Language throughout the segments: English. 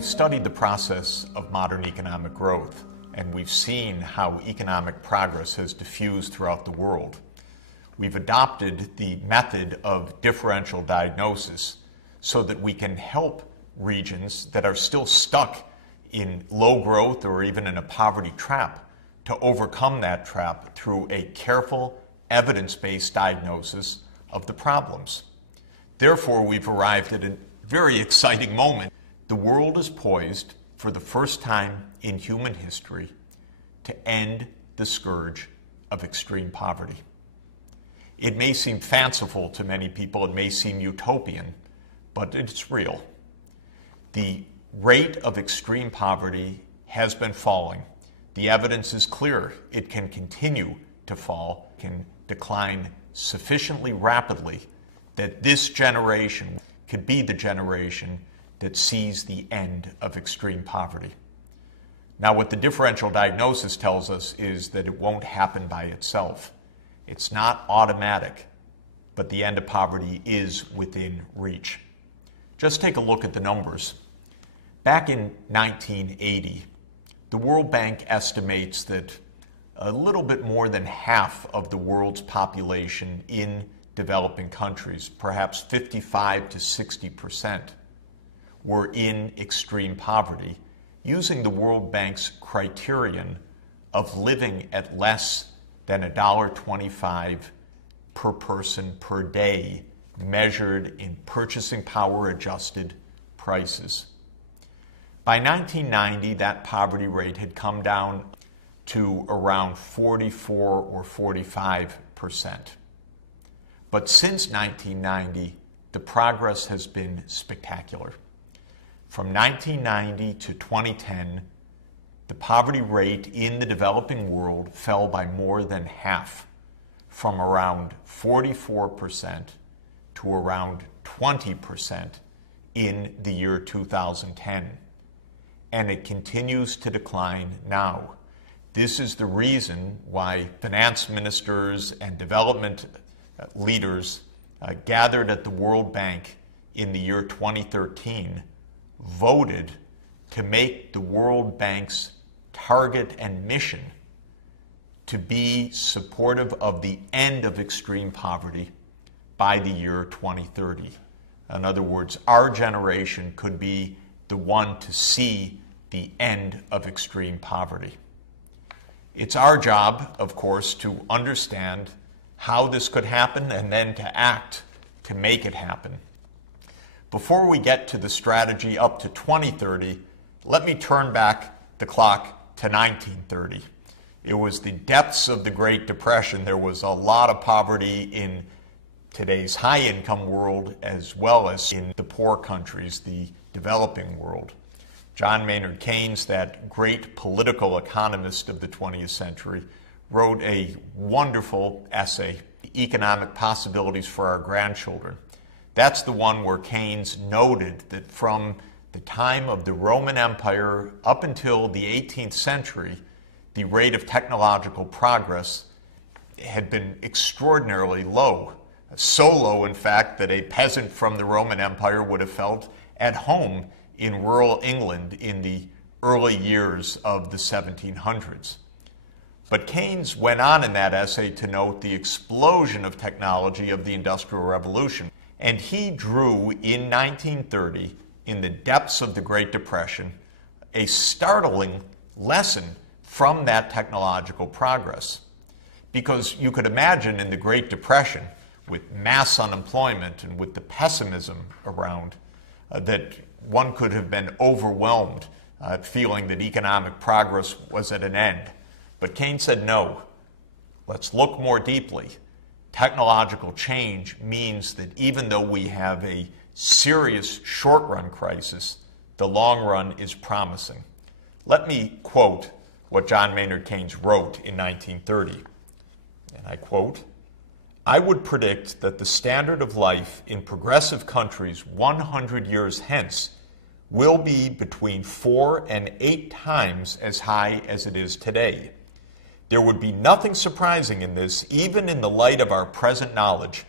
We've studied the process of modern economic growth, and we've seen how economic progress has diffused throughout the world. We've adopted the method of differential diagnosis so that we can help regions that are still stuck in low growth or even in a poverty trap to overcome that trap through a careful, evidence-based diagnosis of the problems. Therefore, we've arrived at a very exciting moment. The world is poised for the first time in human history to end the scourge of extreme poverty. It may seem fanciful to many people, it may seem utopian, but it's real. The rate of extreme poverty has been falling. The evidence is clear. It can continue to fall, can decline sufficiently rapidly that this generation could be the generation that sees the end of extreme poverty. Now, what the differential diagnosis tells us is that it won't happen by itself. It's not automatic, but the end of poverty is within reach. Just take a look at the numbers. Back in 1980, the World Bank estimates that a little bit more than half of the world's population in developing countries, perhaps 55 to 60%, were in extreme poverty, using the World Bank's criterion of living at less than $1.25 per person per day, measured in purchasing power adjusted prices. By 1990, that poverty rate had come down to around 44 or 45%. But since 1990, the progress has been spectacular. From 1990 to 2010, the poverty rate in the developing world fell by more than half, from around 44% to around 20% in the year 2010. And it continues to decline now. This is the reason why finance ministers and development leaders gathered at the World Bank in the year 2013 voted to make the World Bank's target and mission to be supportive of the end of extreme poverty by the year 2030. In other words, our generation could be the one to see the end of extreme poverty. It's our job, of course, to understand how this could happen and then to act to make it happen. Before we get to the strategy up to 2030, let me turn back the clock to 1930. It was the depths of the Great Depression. There was a lot of poverty in today's high-income world as well as in the poor countries, the developing world. John Maynard Keynes, that great political economist of the 20th century, wrote a wonderful essay, Economic Possibilities for Our Grandchildren. That's the one where Keynes noted that from the time of the Roman Empire up until the 18th century, the rate of technological progress had been extraordinarily low. So low, in fact, that a peasant from the Roman Empire would have felt at home in rural England in the early years of the 1700s. But Keynes went on in that essay to note the explosion of technology of the Industrial Revolution. And he drew in 1930, in the depths of the Great Depression, a startling lesson from that technological progress. Because you could imagine in the Great Depression, with mass unemployment and with the pessimism around, that one could have been overwhelmed, feeling that economic progress was at an end. But Keynes said, no, let's look more deeply. Technological change means that even though we have a serious short-run crisis, the long run is promising. Let me quote what John Maynard Keynes wrote in 1930. And I quote, "I would predict that the standard of life in progressive countries 100 years hence will be between 4 and 8 times as high as it is today. There would be nothing surprising in this, even in the light of our present knowledge.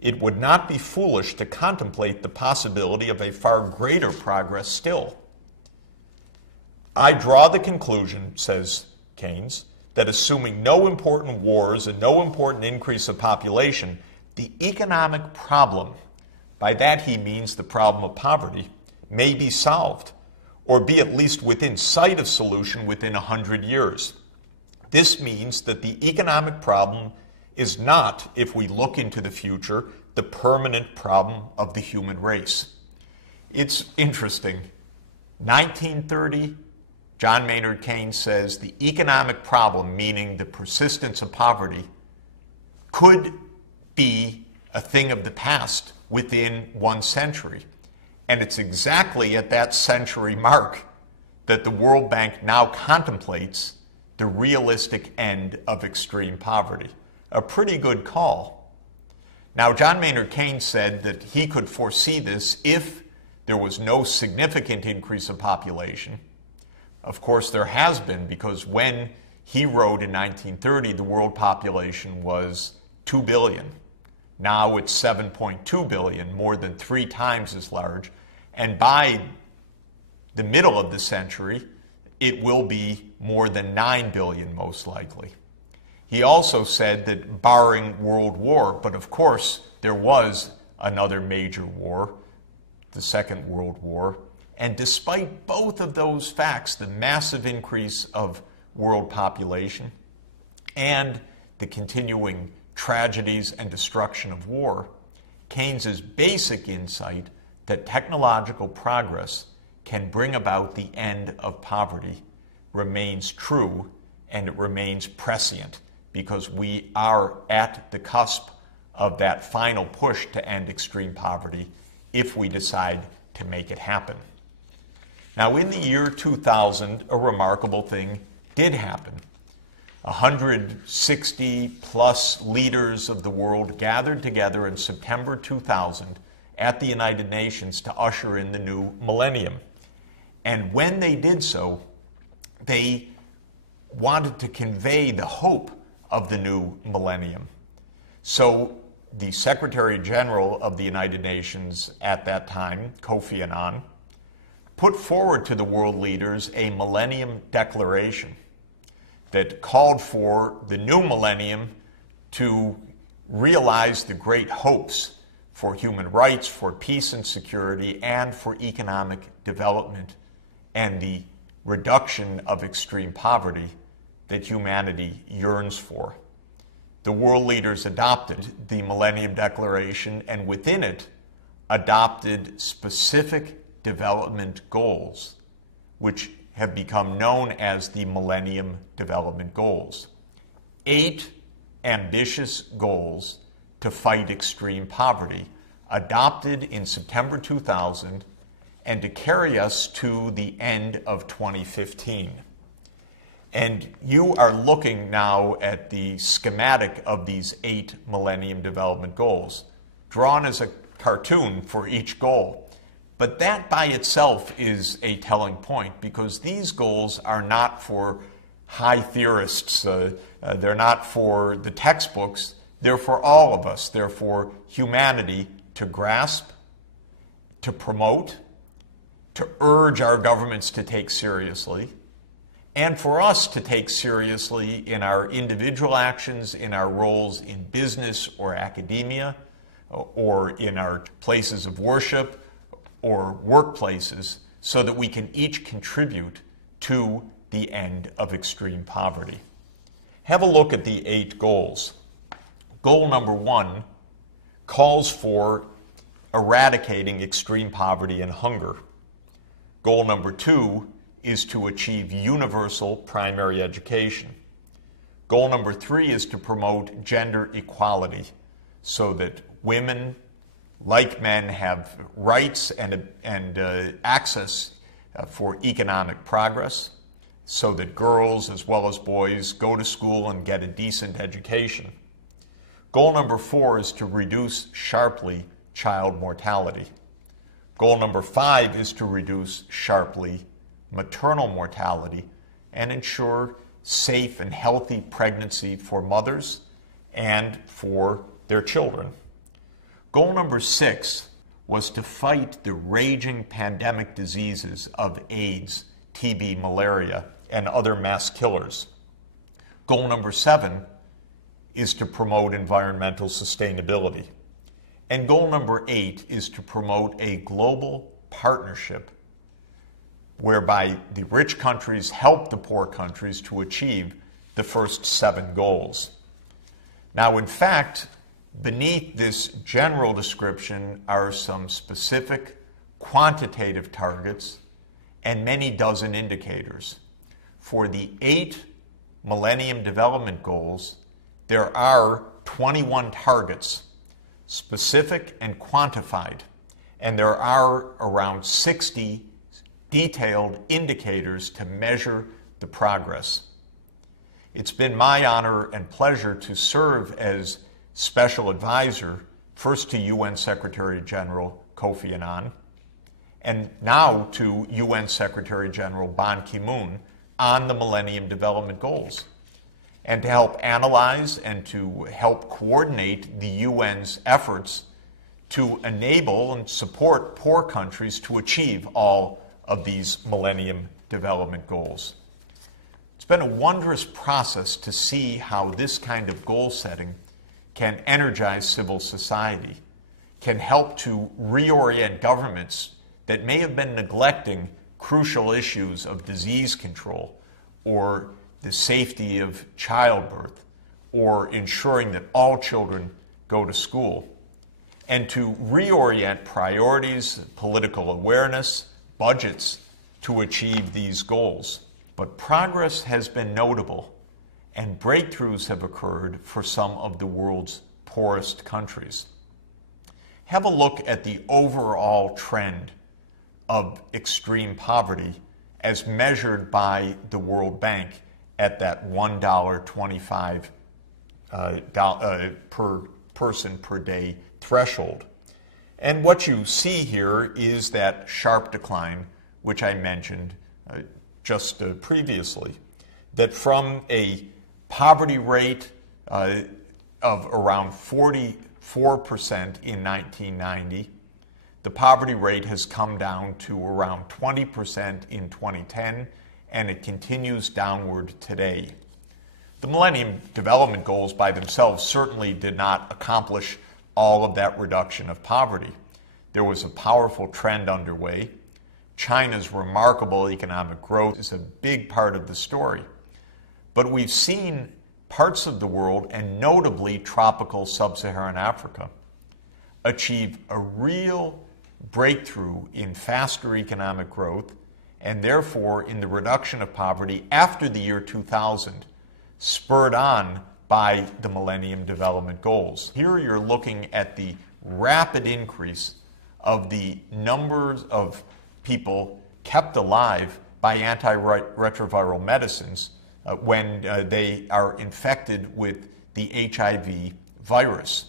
It would not be foolish to contemplate the possibility of a far greater progress still. I draw the conclusion, says Keynes, that assuming no important wars and no important increase of population, the economic problem, by that he means the problem of poverty, may be solved, or be at least within sight of solution within 100 years. This means that the economic problem is not, if we look into the future, the permanent problem of the human race. It's interesting. 1930, John Maynard Keynes says the economic problem, meaning the persistence of poverty, could be a thing of the past within 1 century. And it's exactly at that century mark that the World Bank now contemplates the realistic end of extreme poverty. A pretty good call. Now, John Maynard Keynes said that he could foresee this if there was no significant increase of population. Of course, there has been, because when he wrote in 1930, the world population was 2 billion. Now it's 7.2 billion, more than 3 times as large. And by the middle of the century, it will be more than 9 billion, most likely. He also said that barring World War, but of course there was another major war, the Second World War, and despite both of those facts, the massive increase of world population and the continuing tragedies and destruction of war, Keynes's basic insight that technological progress can bring about the end of poverty remains true, and it remains prescient, because we are at the cusp of that final push to end extreme poverty if we decide to make it happen. Now, in the year 2000, a remarkable thing did happen. 160 plus leaders of the world gathered together in September 2000 at the United Nations to usher in the new millennium. And when they did so, they wanted to convey the hope of the new millennium. So the Secretary General of the United Nations at that time, Kofi Annan, put forward to the world leaders a Millennium Declaration that called for the new millennium to realize the great hopes for human rights, for peace and security, and for economic development, and the reduction of extreme poverty that humanity yearns for. The world leaders adopted the Millennium Declaration, and within it adopted specific development goals, which have become known as the Millennium Development Goals. 8 ambitious goals to fight extreme poverty, adopted in September 2000, and to carry us to the end of 2015. And you are looking now at the schematic of these 8 Millennium Development Goals, drawn as a cartoon for each goal. But that by itself is a telling point, because these goals are not for high theorists. They're not for the textbooks. They're for all of us. They're for humanity to grasp, to promote, to urge our governments to take seriously, and for us to take seriously in our individual actions, in our roles in business or academia, or in our places of worship or workplaces, so that we can each contribute to the end of extreme poverty. Have a look at the 8 goals. Goal number 1 calls for eradicating extreme poverty and hunger. Goal number 2 is to achieve universal primary education. Goal number 3 is to promote gender equality, so that women, like men, have rights and access for economic progress, so that girls as well as boys go to school and get a decent education. Goal number 4 is to reduce sharply child mortality. Goal number 5 is to reduce sharply maternal mortality and ensure safe and healthy pregnancy for mothers and for their children. Goal number 6 was to fight the raging pandemic diseases of AIDS, TB, malaria, and other mass killers. Goal number 7 is to promote environmental sustainability. And goal number 8 is to promote a global partnership whereby the rich countries help the poor countries to achieve the first 7 goals. Now, in fact, beneath this general description are some specific quantitative targets and many dozen indicators. For the 8 Millennium Development Goals, there are 21 targets, specific and quantified, and there are around 60 detailed indicators to measure the progress. It's been my honor and pleasure to serve as special advisor, first to UN Secretary General Kofi Annan, and now to UN Secretary General Ban Ki-moon on the Millennium Development Goals, and to help analyze and to help coordinate the UN's efforts to enable and support poor countries to achieve all of these Millennium Development Goals. It's been a wondrous process to see how this kind of goal setting can energize civil society, can help to reorient governments that may have been neglecting crucial issues of disease control or the safety of childbirth or ensuring that all children go to school, and to reorient priorities, political awareness, budgets to achieve these goals. But progress has been notable, and breakthroughs have occurred for some of the world's poorest countries. Have a look at the overall trend of extreme poverty as measured by the World Bank at that $1.25 per person per day threshold. And what you see here is that sharp decline, which I mentioned just previously, that from a poverty rate of around 44% in 1990, the poverty rate has come down to around 20% in 2010, and it continues downward today. The Millennium Development Goals by themselves certainly did not accomplish all of that reduction of poverty. There was a powerful trend underway. China's remarkable economic growth is a big part of the story. But we've seen parts of the world, and notably tropical sub-Saharan Africa, achieve a real breakthrough in faster economic growth and therefore in the reduction of poverty after the year 2000, spurred on by the Millennium Development Goals. Here you're looking at the rapid increase of the numbers of people kept alive by antiretroviral medicines when they are infected with the HIV virus.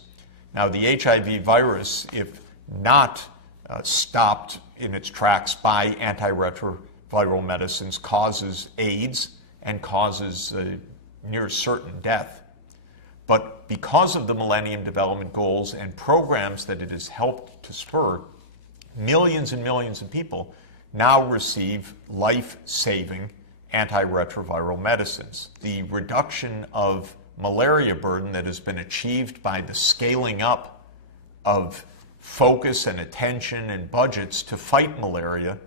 Now, the HIV virus, if not stopped in its tracks by antiretroviral medicines, causes AIDS and causes near certain death. But because of the Millennium Development Goals and programs that it has helped to spur, millions and millions of people now receive life-saving antiretroviral medicines. The reduction of malaria burden that has been achieved by the scaling up of focus and attention and budgets to fight malaria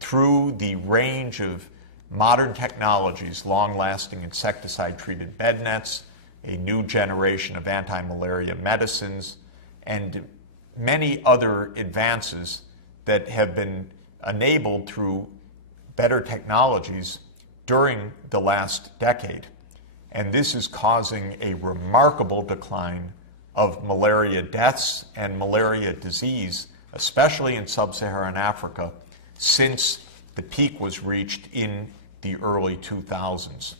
through the range of modern technologies, long-lasting insecticide-treated bed nets, a new generation of anti-malaria medicines, and many other advances that have been enabled through better technologies during the last decade. And this is causing a remarkable decline of malaria deaths and malaria disease, especially in sub-Saharan Africa, since the peak was reached in the early 2000s.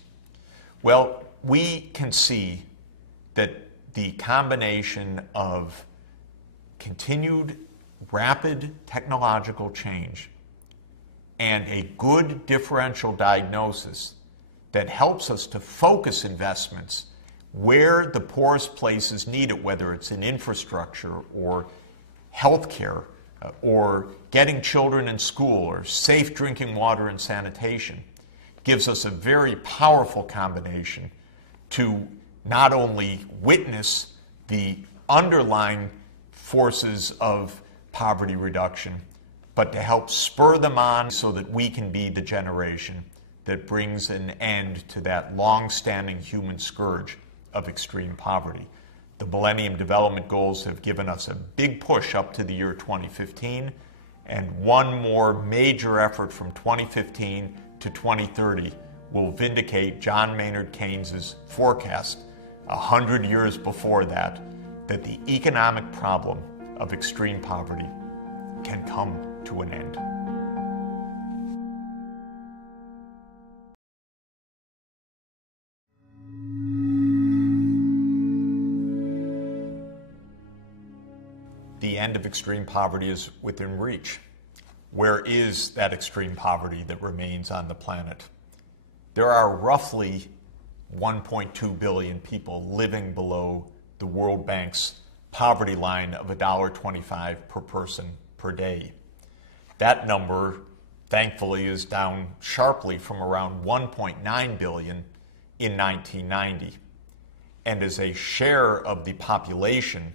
Well, we can see that the combination of continued rapid technological change and a good differential diagnosis that helps us to focus investments where the poorest places need it, whether it's in infrastructure or healthcare, or getting children in school, or safe drinking water and sanitation, gives us a very powerful combination to not only witness the underlying forces of poverty reduction, but to help spur them on so that we can be the generation that brings an end to that long-standing human scourge of extreme poverty. The Millennium Development Goals have given us a big push up to the year 2015, and one more major effort from 2015 to 2030 will vindicate John Maynard Keynes' forecast 100 years before that the economic problem of extreme poverty can come to an end. The end of extreme poverty is within reach. Where is that extreme poverty that remains on the planet? There are roughly 1.2 billion people living below the World Bank's poverty line of $1.25 per person per day. That number, thankfully, is down sharply from around 1.9 billion in 1990. And as a share of the population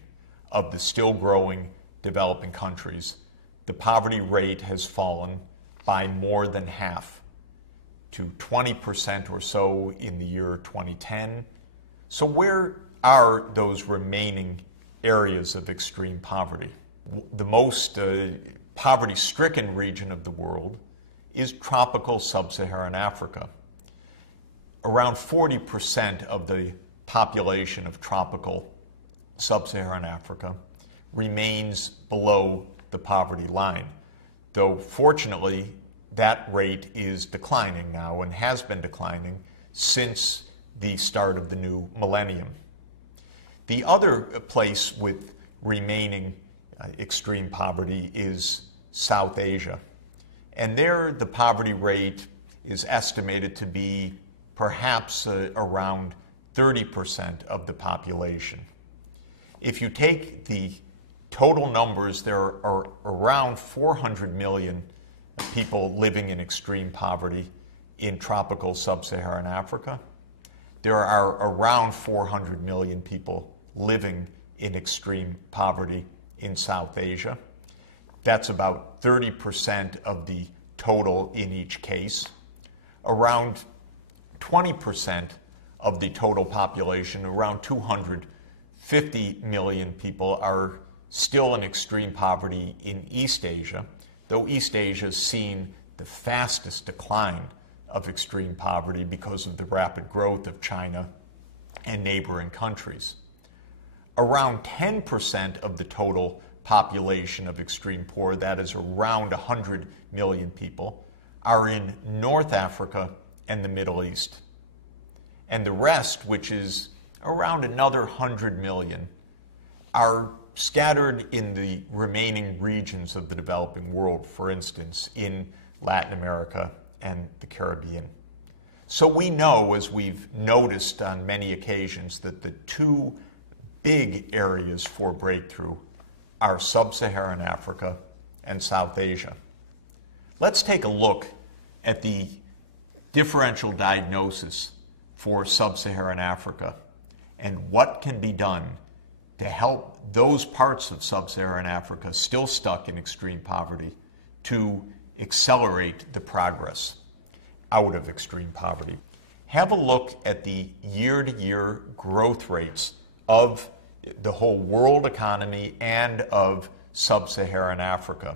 of the still growing developing countries, the poverty rate has fallen by more than half, to 20% or so in the year 2010. So where are those remaining areas of extreme poverty? The most poverty-stricken region of the world is tropical sub-Saharan Africa. Around 40% of the population of tropical sub-Saharan Africa remains below the poverty line, though fortunately that rate is declining now and has been declining since the start of the new millennium. The other place with remaining extreme poverty is South Asia, and there the poverty rate is estimated to be perhaps around 30% of the population. If you take the total numbers, there are around 400 million people living in extreme poverty in tropical sub-Saharan Africa. There are around 400 million people living in extreme poverty in South Asia. That's about 30% of the total in each case. Around 20% of the total population, around 250 million people, are still in extreme poverty in East Asia, though East Asia has seen the fastest decline of extreme poverty because of the rapid growth of China and neighboring countries. Around 10% of the total population of extreme poor, that is around 100 million people, are in North Africa and the Middle East. And the rest, which is around another 100 million, are scattered in the remaining regions of the developing world, for instance, in Latin America and the Caribbean. So we know, as we've noticed on many occasions, that the two big areas for breakthrough are sub-Saharan Africa and South Asia. Let's take a look at the differential diagnosis for sub-Saharan Africa and what can be done to help those parts of sub-Saharan Africa still stuck in extreme poverty to accelerate the progress out of extreme poverty. Have a look at the year-to-year growth rates of the whole world economy and of sub-Saharan Africa.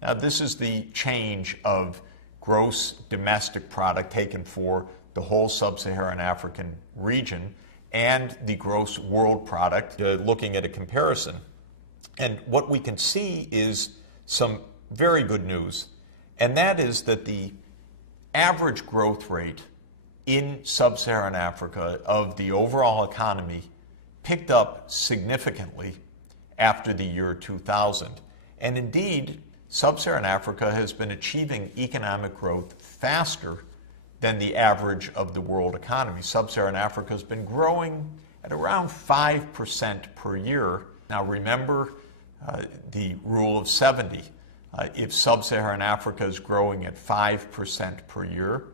Now, this is the change of gross domestic product taken for the whole sub-Saharan African region and the gross world product, looking at a comparison. And what we can see is some very good news, and that is that the average growth rate in sub-Saharan Africa of the overall economy picked up significantly after the year 2000. And indeed, sub-Saharan Africa has been achieving economic growth faster than the average of the world economy. Sub-Saharan Africa has been growing at around 5% per year. Now remember, the rule of 70. If sub-Saharan Africa is growing at 5% per year,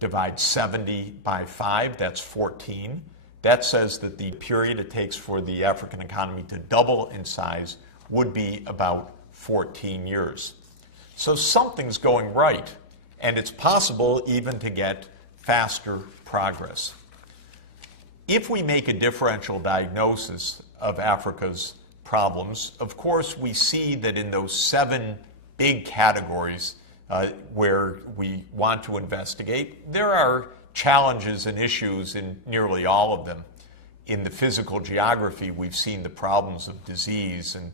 divide 70 by 5, that's 14. That says that the period it takes for the African economy to double in size would be about 14 years. So something's going right, and it's possible even to get faster progress. If we make a differential diagnosis of Africa's problems, of course we see that in those 7 big categories where we want to investigate, there are challenges and issues in nearly all of them. In the physical geography, we've seen the problems of disease and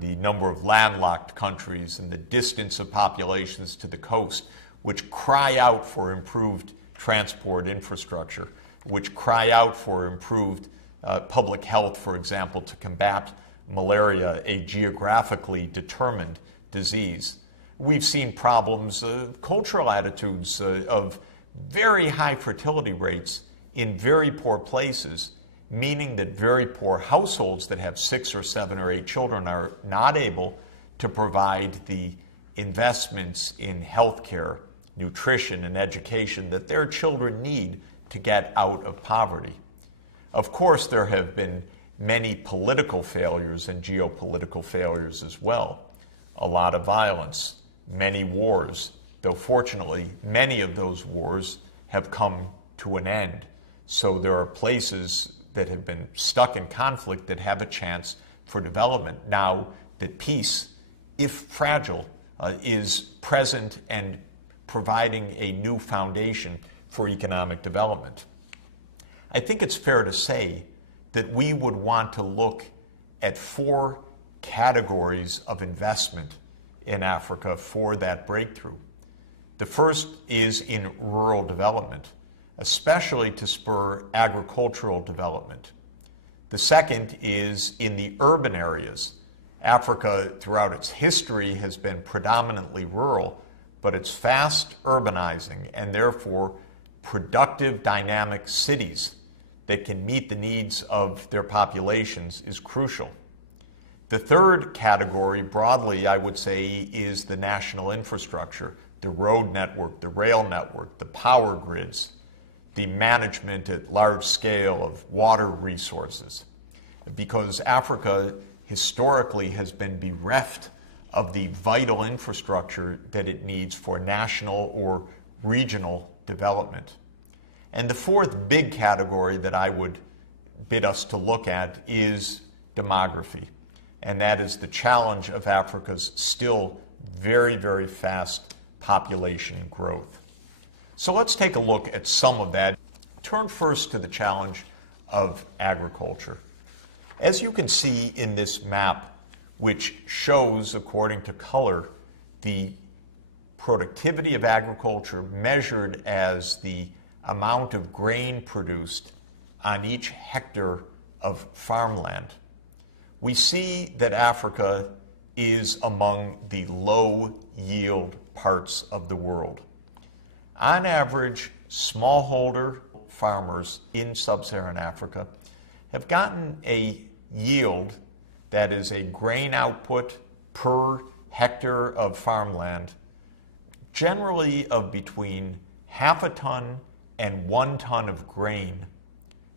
the number of landlocked countries and the distance of populations to the coast, which cry out for improved transport infrastructure, which cry out for improved public health, for example, to combat malaria, a geographically determined disease. We've seen problems, cultural attitudes of very high fertility rates in very poor places, meaning that very poor households that have 6 or 7 or 8 children are not able to provide the investments in healthcare, nutrition, and education that their children need to get out of poverty. Of course, there have been many political failures and geopolitical failures as well. A lot of violence, many wars, though fortunately many of those wars have come to an end. So there are places that have been stuck in conflict that have a chance for development now that peace, if fragile, is present and providing a new foundation for economic development. I think it's fair to say that we would want to look at 4 categories of investment in Africa for that breakthrough. The first is in rural development, especially to spur agricultural development. The second is in the urban areas. Africa, throughout its history, has been predominantly rural, but it's fast urbanizing, and therefore productive, dynamic cities that can meet the needs of their populations is crucial. The third category, broadly, I would say, is the national infrastructure, the road network, the rail network, the power grids, the management at large scale of water resources. Because Africa historically has been bereft of the vital infrastructure that it needs for national or regional development. And the fourth big category that I would bid us to look at is demography. And that is the challenge of Africa's still very, very fast population growth. So let's take a look at some of that. Turn first to the challenge of agriculture. As you can see in this map, which shows, according to color, the productivity of agriculture measured as the amount of grain produced on each hectare of farmland, we see that Africa is among the low-yield parts of the world. On average, smallholder farmers in sub-Saharan Africa have gotten a yield, that is a grain output per hectare of farmland, generally of between half a ton and 1 ton of grain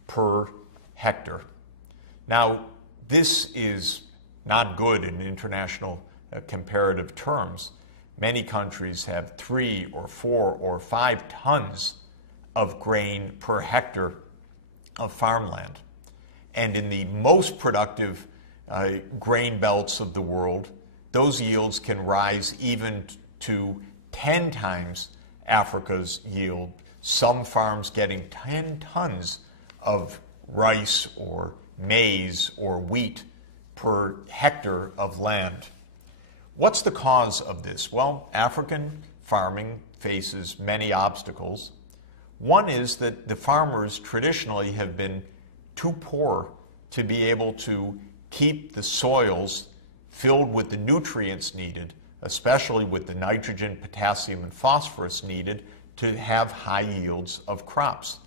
per hectare. Now, this is not good in international comparative terms. Many countries have 3 or 4 or 5 tons of grain per hectare of farmland. And in the most productive grain belts of the world, those yields can rise even to 10 times Africa's yield. Some farms getting 10 tons of rice or maize or wheat per hectare of land. What's the cause of this? Well, African farming faces many obstacles. One is that the farmers traditionally have been too poor to be able to keep the soils filled with the nutrients needed, especially with the nitrogen, potassium, and phosphorus needed to have high yields of crops.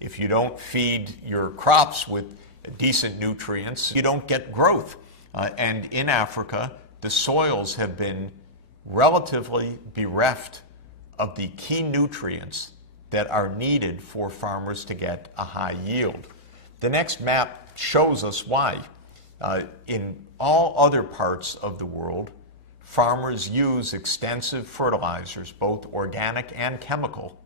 If you don't feed your crops with decent nutrients, you don't get growth. And in Africa, the soils have been relatively bereft of the key nutrients that are needed for farmers to get a high yield. The next map shows us why. In all other parts of the world, farmers use extensive fertilizers, both organic and chemical,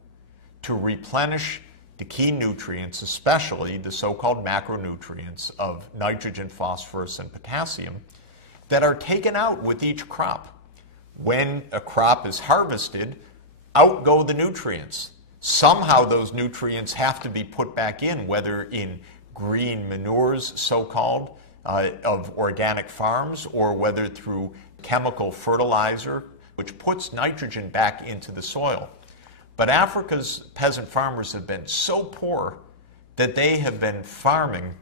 to replenish the key nutrients, especially the so-called macronutrients of nitrogen, phosphorus, and potassium, that are taken out with each crop. When a crop is harvested, out go the nutrients. Somehow those nutrients have to be put back in, whether in green manures, so-called, of organic farms, or whether through chemical fertilizer, which puts nitrogen back into the soil. But Africa's peasant farmers have been so poor that they have been farming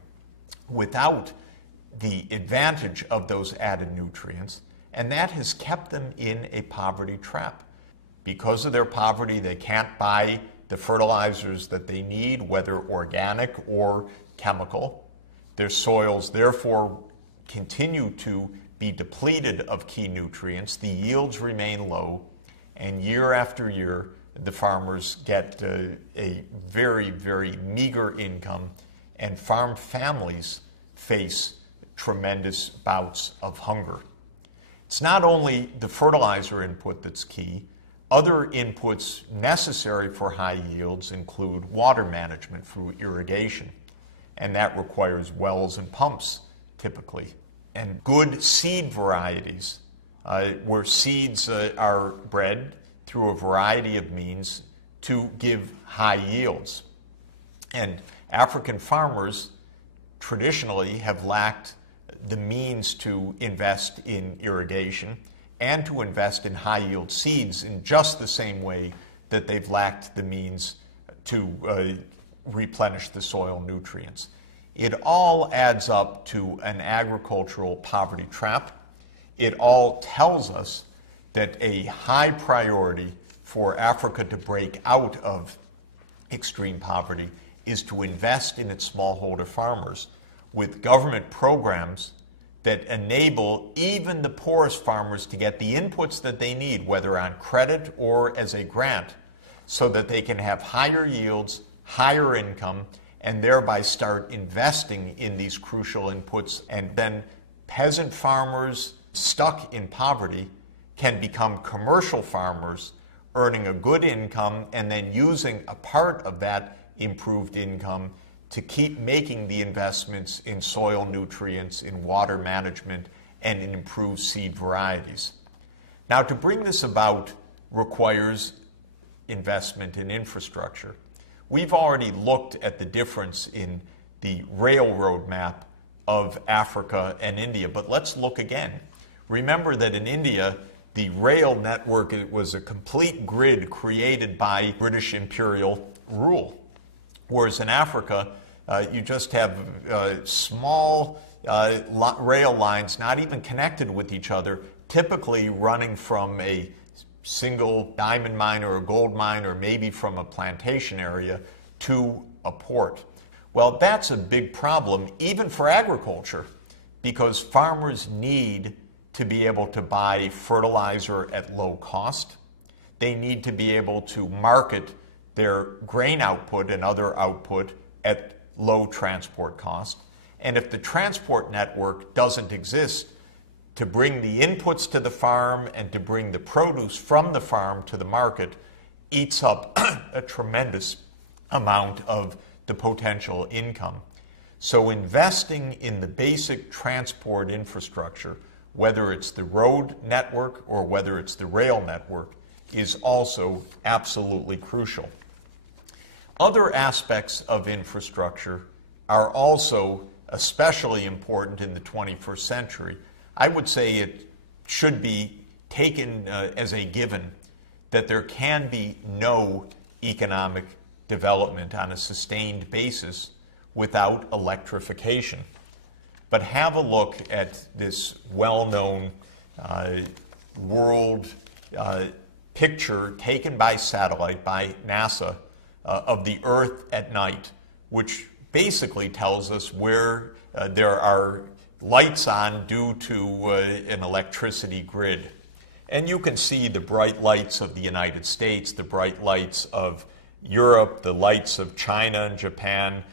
without the advantage of those added nutrients, and that has kept them in a poverty trap. Because of their poverty, they can't buy the fertilizers that they need, whether organic or chemical. Their soils, therefore, continue to be depleted of key nutrients. The yields remain low, and year after year, the farmers get a very, very meager income, and farm families face tremendous bouts of hunger. It's not only the fertilizer input that's key. Other inputs necessary for high yields include water management through irrigation, and that requires wells and pumps typically, and good seed varieties, where seeds are bred through a variety of means to give high yields. And African farmers traditionally have lacked the means to invest in irrigation and to invest in high-yield seeds in just the same way that they've lacked the means to replenish the soil nutrients. It all adds up to an agricultural poverty trap. It all tells us that a high priority for Africa to break out of extreme poverty is to invest in its smallholder farmers with government programs that enable even the poorest farmers to get the inputs that they need, whether on credit or as a grant, so that they can have higher yields, higher income, and thereby start investing in these crucial inputs. And then peasant farmers stuck in poverty can become commercial farmers, earning a good income and then using a part of that improved income to keep making the investments in soil nutrients, in water management, and in improved seed varieties. Now, to bring this about requires investment in infrastructure. We've already looked at the difference in the railroad map of Africa and India, but let's look again. Remember that in India, the rail network was a complete grid created by British imperial rule, whereas in Africa, you just have small rail lines, not even connected with each other, typically running from a single diamond mine or a gold mine or maybe from a plantation area to a port. Well, that's a big problem even for agriculture, because farmers need to be able to buy fertilizer at low cost. They need to be able to market their grain output and other output at low transport cost. And if the transport network doesn't exist to bring the inputs to the farm and to bring the produce from the farm to the market, eats up a tremendous amount of the potential income. So investing in the basic transport infrastructure, whether it's the road network or whether it's the rail network, is also absolutely crucial. Other aspects of infrastructure are also especially important in the 21st century. I would say it should be taken as a given that there can be no economic development on a sustained basis without electrification. But have a look at this well-known world picture taken by satellite by NASA of the Earth at night, which basically tells us where there are lights on due to an electricity grid. And you can see the bright lights of the United States, the bright lights of Europe, the lights of China and Japan,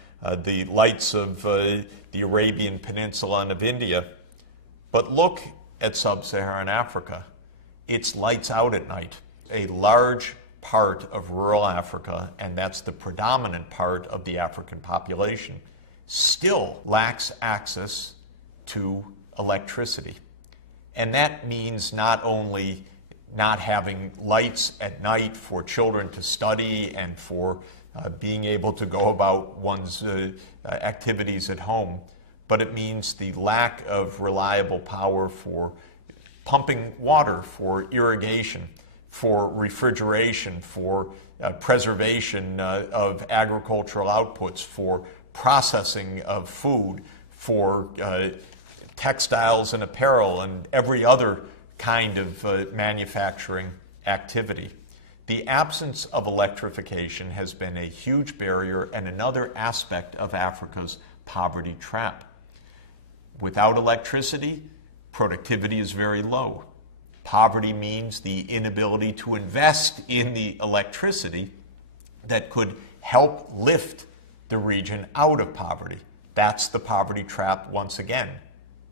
the lights of the Arabian Peninsula and of India. But look at sub-Saharan Africa. It's lights out at night. A large part of rural Africa, and that's the predominant part of the African population, still lacks access to electricity. And that means not only not having lights at night for children to study and for being able to go about one's activities at home, but it means the lack of reliable power for pumping water, for irrigation, for refrigeration, for preservation of agricultural outputs, for processing of food, for textiles and apparel, and every other kind of manufacturing activity. The absence of electrification has been a huge barrier and another aspect of Africa's poverty trap. Without electricity, productivity is very low. Poverty means the inability to invest in the electricity that could help lift the region out of poverty. That's the poverty trap once again,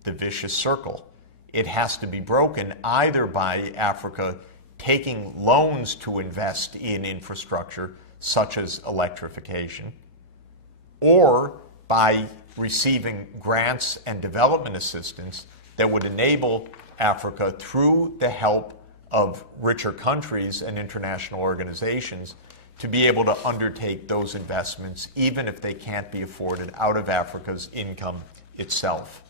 the vicious circle. It has to be broken either by Africa taking loans to invest in infrastructure such as electrification, or by receiving grants and development assistance that would enable Africa, through the help of richer countries and international organizations, to be able to undertake those investments even if they can't be afforded out of Africa's income itself.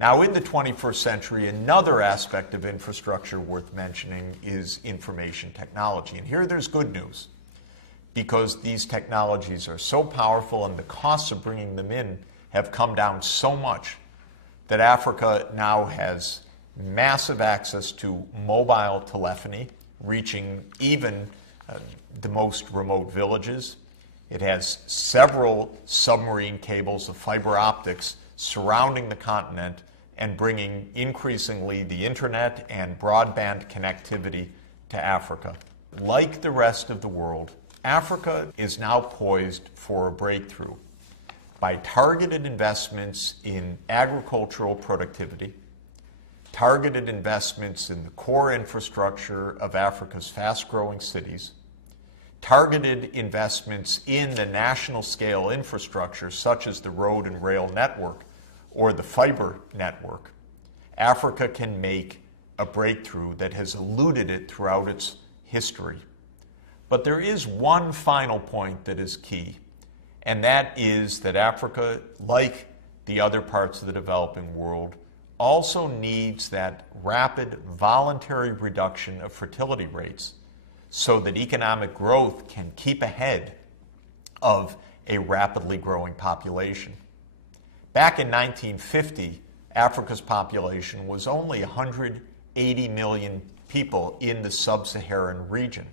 Now, in the 21st century, another aspect of infrastructure worth mentioning is information technology. And here there's good news, because these technologies are so powerful and the costs of bringing them in have come down so much that Africa now has massive access to mobile telephony, reaching even the most remote villages. It has several submarine cables of fiber optics surrounding the continent and bringing increasingly the internet and broadband connectivity to Africa. Like the rest of the world, Africa is now poised for a breakthrough by targeted investments in agricultural productivity, targeted investments in the core infrastructure of Africa's fast-growing cities, targeted investments in the national scale infrastructure such as the road and rail network or the fiber network. Africa can make a breakthrough that has eluded it throughout its history. But there is one final point that is key, and that is that Africa, like the other parts of the developing world, also needs that rapid voluntary reduction of fertility rates so that economic growth can keep ahead of a rapidly growing population. Back in 1950, Africa's population was only 180 million people in the sub-Saharan region.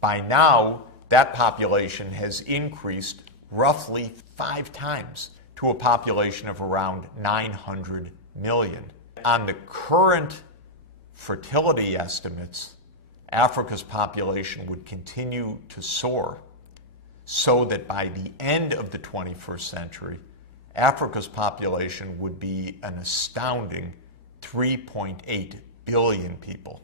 By now, that population has increased roughly 5 times to a population of around 900 million. On the current fertility estimates, Africa's population would continue to soar, so that by the end of the 21st century, Africa's population would be an astounding 3.8 billion people.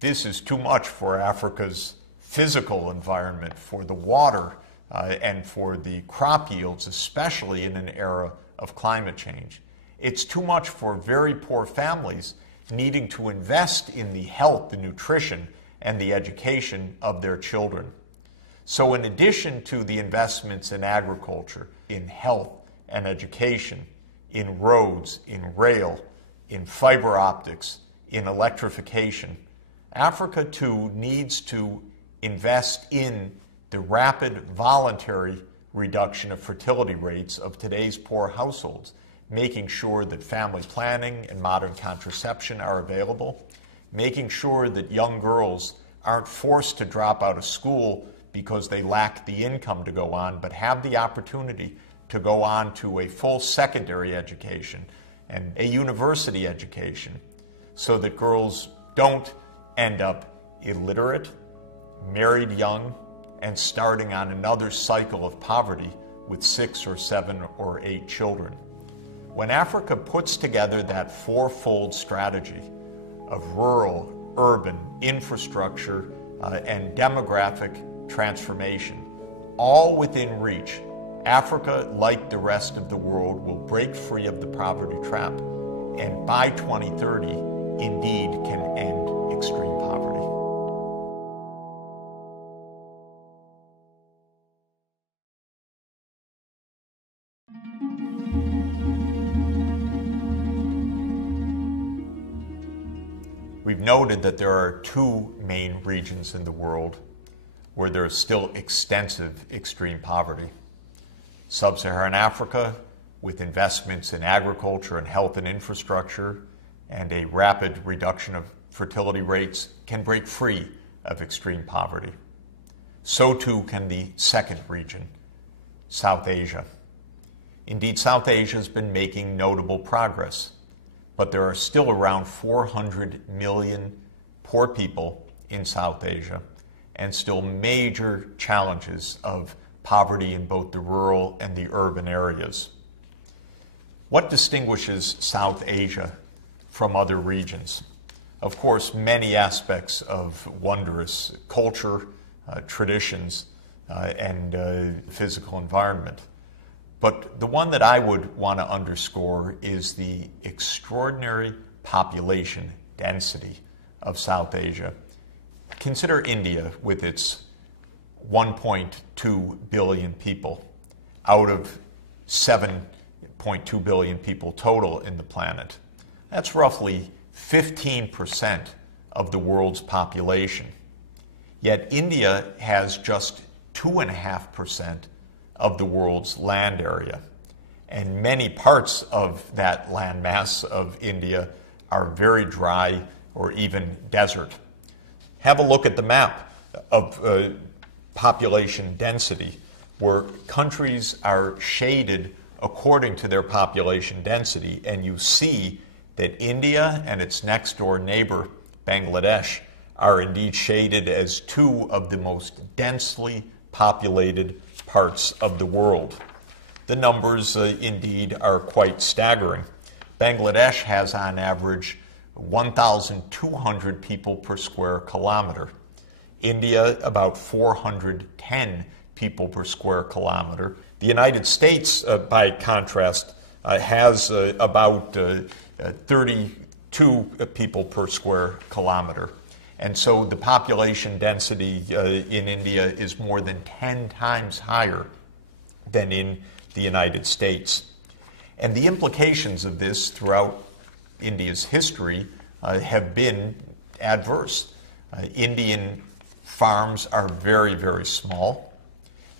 This is too much for Africa's physical environment, for the water, and for the crop yields, especially in an era of climate change. It's too much for very poor families needing to invest in the health, the nutrition, and the education of their children. So in addition to the investments in agriculture, in health and education, in roads, in rail, in fiber optics, in electrification, Africa too needs to invest in the rapid voluntary reduction of fertility rates of today's poor households, making sure that family planning and modern contraception are available, making sure that young girls aren't forced to drop out of school because they lack the income to go on, but have the opportunity to go on to a full secondary education and a university education so that girls don't end up illiterate, married young, and starting on another cycle of poverty with 6 or 7 or 8 children. When Africa puts together that fourfold strategy of rural, urban, infrastructure, and demographic transformation, all within reach, Africa, like the rest of the world, will break free of the poverty trap, and by 2030, indeed can end extreme poverty. We've noted that there are 2 main regions in the world where there is still extensive extreme poverty. Sub-Saharan Africa, with investments in agriculture and health and infrastructure and a rapid reduction of fertility rates, can break free of extreme poverty. So too can the second region, South Asia. Indeed, South Asia has been making notable progress, but there are still around 400 million poor people in South Asia, and still major challenges of poverty in both the rural and the urban areas. What distinguishes South Asia from other regions? Of course, many aspects of wondrous culture, traditions, and physical environment. But the one that I would want to underscore is the extraordinary population density of South Asia. Consider India with its 1.2 billion people out of 7.2 billion people total in the planet. That's roughly 15% of the world's population. Yet India has just 2.5% of the world's land area. And many parts of that landmass of India are very dry or even desert. Have a look at the map of population density, where countries are shaded according to their population density, and you see that India and its next door neighbor, Bangladesh, are indeed shaded as 2 of the most densely populated parts of the world. The numbers indeed are quite staggering. Bangladesh has on average 1,200 people per square kilometer. India, about 410 people per square kilometer. The United States, by contrast, has about 32 people per square kilometer. And so the population density in India is more than 10 times higher than in the United States. And the implications of this throughout India's history have been adverse. Indian farms are very, very small.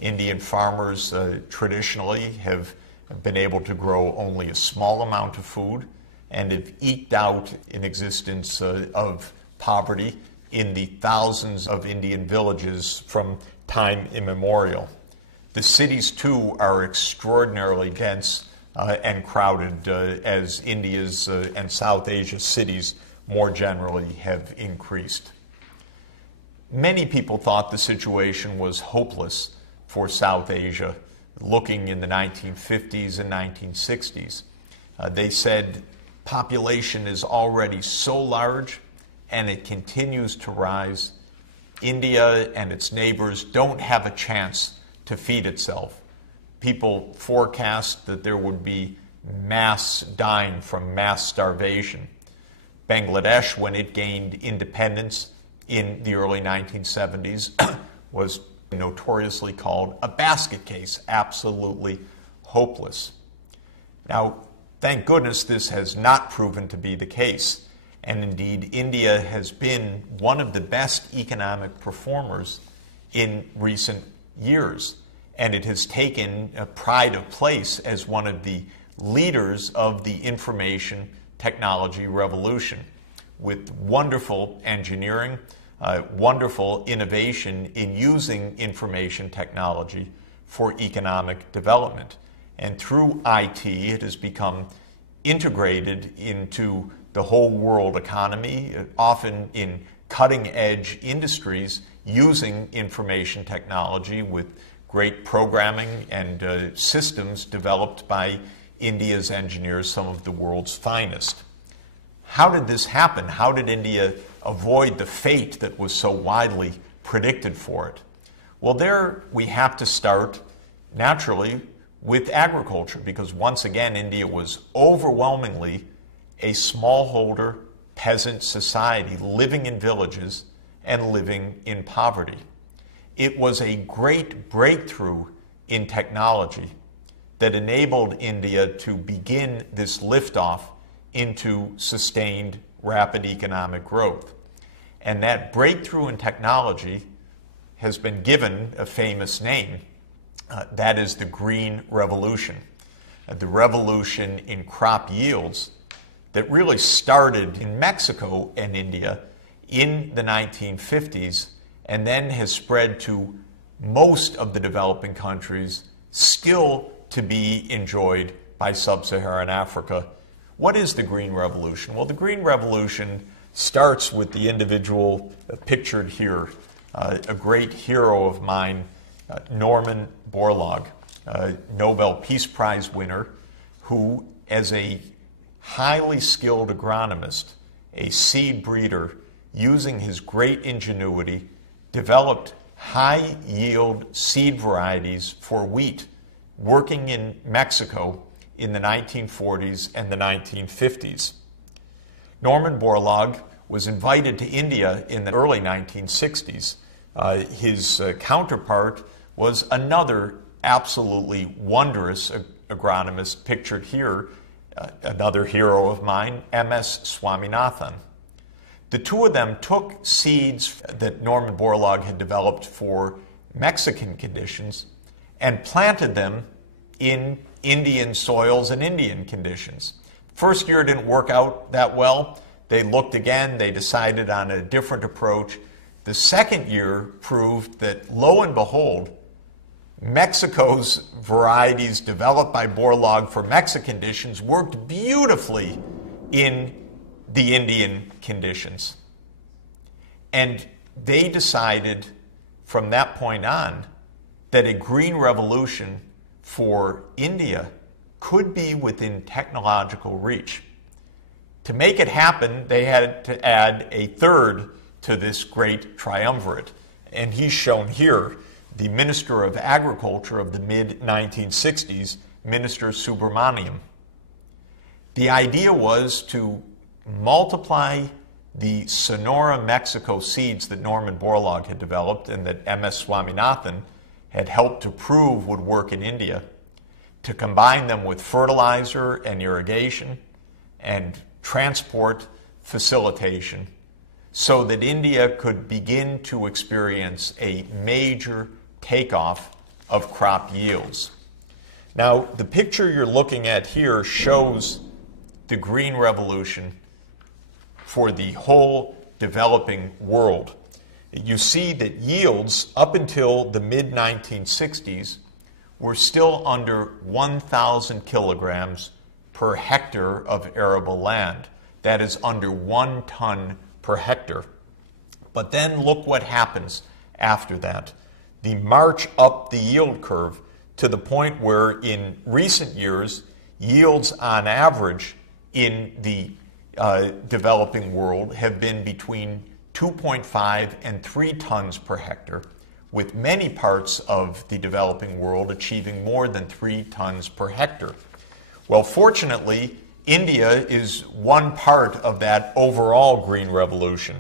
Indian farmers traditionally have been able to grow only a small amount of food and have eked out an existence of poverty in the thousands of Indian villages from time immemorial. The cities, too, are extraordinarily dense and crowded as India's and South Asia's cities more generally have increased. Many people thought the situation was hopeless for South Asia, looking in the 1950s and 1960s. They said population is already so large and it continues to rise. India and its neighbors don't have a chance to feed itself. People forecast that there would be mass dying from mass starvation. Bangladesh, when it gained independence in the early 1970s, was notoriously called a basket case, absolutely hopeless. Now, thank goodness this has not proven to be the case. And indeed, India has been one of the best economic performers in recent years. And it has taken a pride of place as one of the leaders of the information technology revolution, with wonderful engineering, wonderful innovation in using information technology for economic development. And through IT, it has become integrated into the whole world economy, often in cutting-edge industries using information technology with great programming and systems developed by India's engineers, some of the world's finest. How did this happen? How did India avoid the fate that was so widely predicted for it? Well, there we have to start, naturally, with agriculture, because once again, India was overwhelmingly a smallholder peasant society living in villages and living in poverty. It was a great breakthrough in technology that enabled India to begin this liftoff into sustained, rapid economic growth. And that breakthrough in technology has been given a famous name. That is the Green Revolution. The revolution in crop yields that really started in Mexico and India in the 1950s and then has spread to most of the developing countries, still to be enjoyed by sub-Saharan Africa. What is the Green Revolution? Well, the Green Revolution starts with the individual pictured here, a great hero of mine, Norman Borlaug, Nobel Peace Prize winner, who, as a highly skilled agronomist, a seed breeder, using his great ingenuity, developed high-yield seed varieties for wheat, working in Mexico in the 1940s and the 1950s. Norman Borlaug was invited to India in the early 1960s. His counterpart was another absolutely wondrous agronomist pictured here, another hero of mine, M.S. Swaminathan. The two of them took seeds that Norman Borlaug had developed for Mexican conditions and planted them in Indian soils and Indian conditions. First year didn't work out that well. They looked again, they decided on a different approach. The second year proved that, lo and behold, Mexico's varieties developed by Borlaug for Mexican conditions worked beautifully in the Indian conditions. And they decided from that point on that a green revolution for India could be within technological reach. To make it happen, they had to add a third to this great triumvirate. And he's shown here, the Minister of Agriculture of the mid-1960s, Minister Subramaniam. The idea was to multiply the Sonora, Mexico seeds that Norman Borlaug had developed and that M.S. Swaminathan had helped to prove would work in India, to combine them with fertilizer and irrigation and transport facilitation so that India could begin to experience a major takeoff of crop yields. Now, the picture you're looking at here shows the Green Revolution for the whole developing world. You see that yields up until the mid-1960s were still under 1,000 kilograms per hectare of arable land. That is under 1 ton per hectare. But then look what happens after that. The march up the yield curve to the point where in recent years, yields on average in the developing world have been between 2.5 and 3 tons per hectare, with many parts of the developing world achieving more than 3 tons per hectare. Well, fortunately, India is one part of that overall green revolution.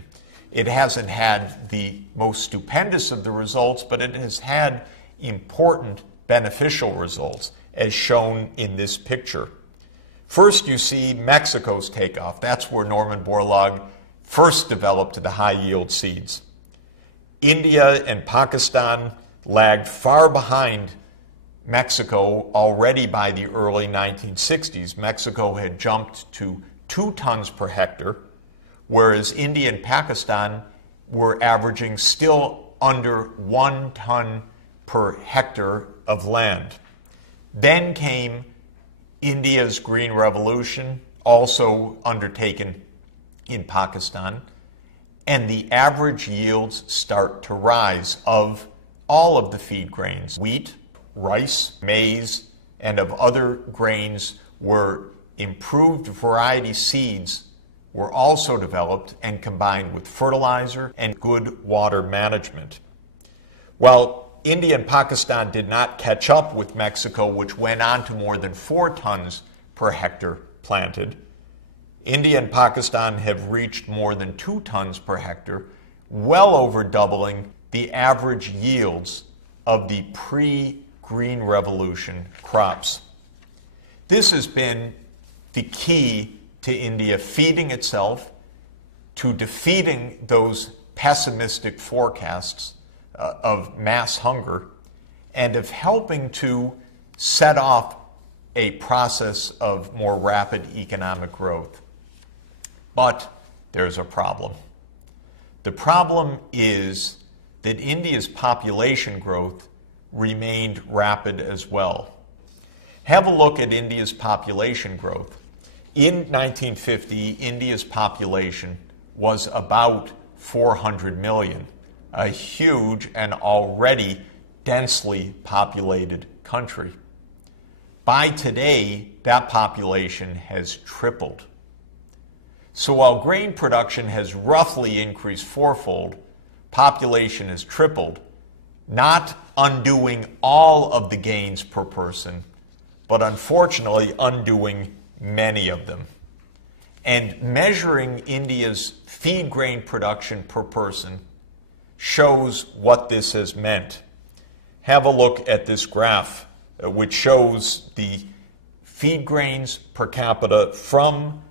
It hasn't had the most stupendous of the results, but it has had important beneficial results, as shown in this picture. First, you see Mexico's takeoff. That's where Norman Borlaug first developed the high-yield seeds. India and Pakistan lagged far behind Mexico already by the early 1960s. Mexico had jumped to 2 tons per hectare, whereas India and Pakistan were averaging still under 1 ton per hectare of land. Then came India's Green Revolution, also undertaken in Pakistan, and the average yields start to rise of all of the feed grains. Wheat, rice, maize, and of other grains were improved variety seeds were also developed and combined with fertilizer and good water management. While India and Pakistan did not catch up with Mexico, which went on to more than 4 tons per hectare planted, India and Pakistan have reached more than 2 tons per hectare, well over doubling the average yields of the pre-Green Revolution crops. This has been the key to India feeding itself, to defeating those pessimistic forecasts of mass hunger, and of helping to set off a process of more rapid economic growth. But there's a problem. The problem is that India's population growth remained rapid as well. Have a look at India's population growth. In 1950, India's population was about 400 million, a huge and already densely populated country. By today, that population has tripled. So while grain production has roughly increased 4-fold, population has tripled, not undoing all of the gains per person, but unfortunately undoing many of them. And measuring India's feed grain production per person shows what this has meant. Have a look at this graph, which shows the feed grains per capita from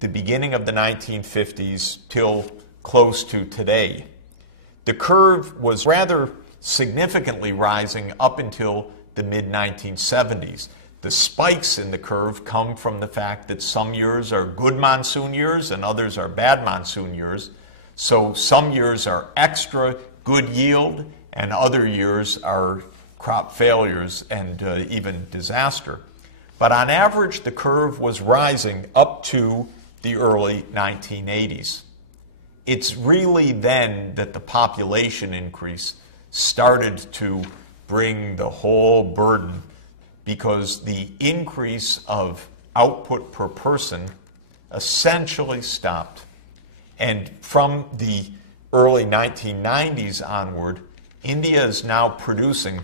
the beginning of the 1950s till close to today. The curve was rather significantly rising up until the mid-1970s. The spikes in the curve come from the fact that some years are good monsoon years and others are bad monsoon years. So some years are extra good yield and other years are crop failures and even disaster. But on average, the curve was rising up to the early 1980s. It's really then that the population increase started to bring the whole burden, because the increase of output per person essentially stopped. And from the early 1990s onward, India is now producing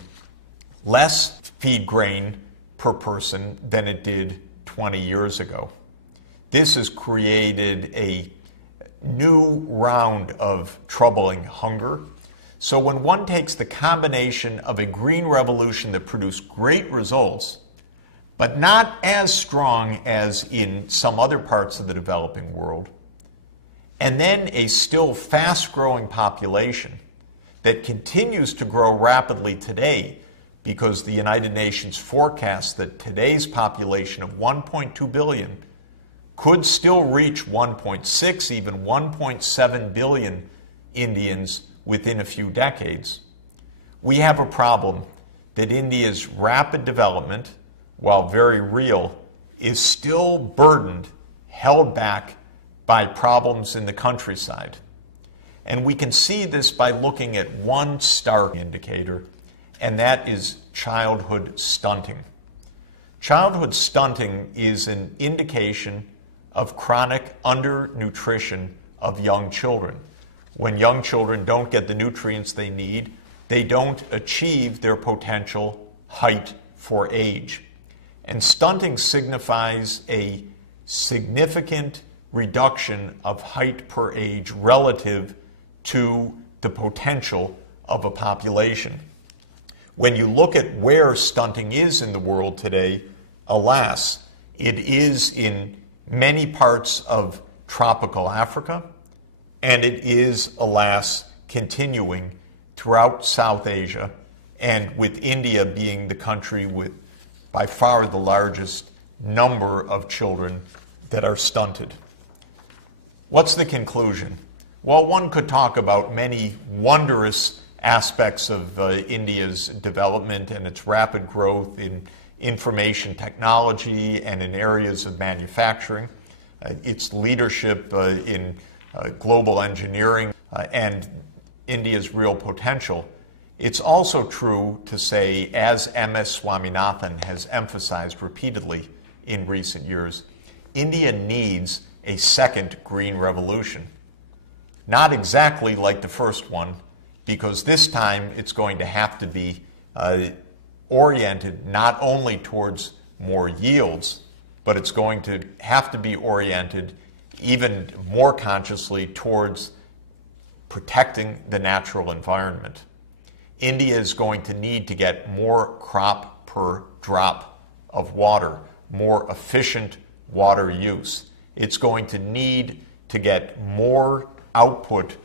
less feed grain per person than it did 20 years ago. This has created a new round of troubling hunger. So when one takes the combination of a green revolution that produced great results, but not as strong as in some other parts of the developing world, and then a still fast-growing population that continues to grow rapidly today, because the United Nations forecasts that today's population of 1.2 billion could still reach 1.6, even 1.7 billion Indians within a few decades. We have a problem that India's rapid development, while very real, is still burdened, held back by problems in the countryside. And we can see this by looking at one stark indicator, and that is childhood stunting. Childhood stunting is an indication of chronic undernutrition of young children. When young children don't get the nutrients they need, they don't achieve their potential height for age. And stunting signifies a significant reduction of height per age relative to the potential of a population. When you look at where stunting is in the world today, alas, it is in many parts of tropical Africa, and it is, alas, continuing throughout South Asia, and with India being the country with by far the largest number of children that are stunted. What's the conclusion? Well, one could talk about many wondrous aspects of India's development and its rapid growth in information technology and in areas of manufacturing, its leadership in global engineering, and India's real potential. It's also true to say, as M.S. Swaminathan has emphasized repeatedly in recent years, India needs a second green revolution. Not exactly like the first one, because this time it's going to have to be oriented not only towards more yields, but it's going to have to be oriented even more consciously towards protecting the natural environment. India is going to need to get more crop per drop of water, more efficient water use. It's going to need to get more output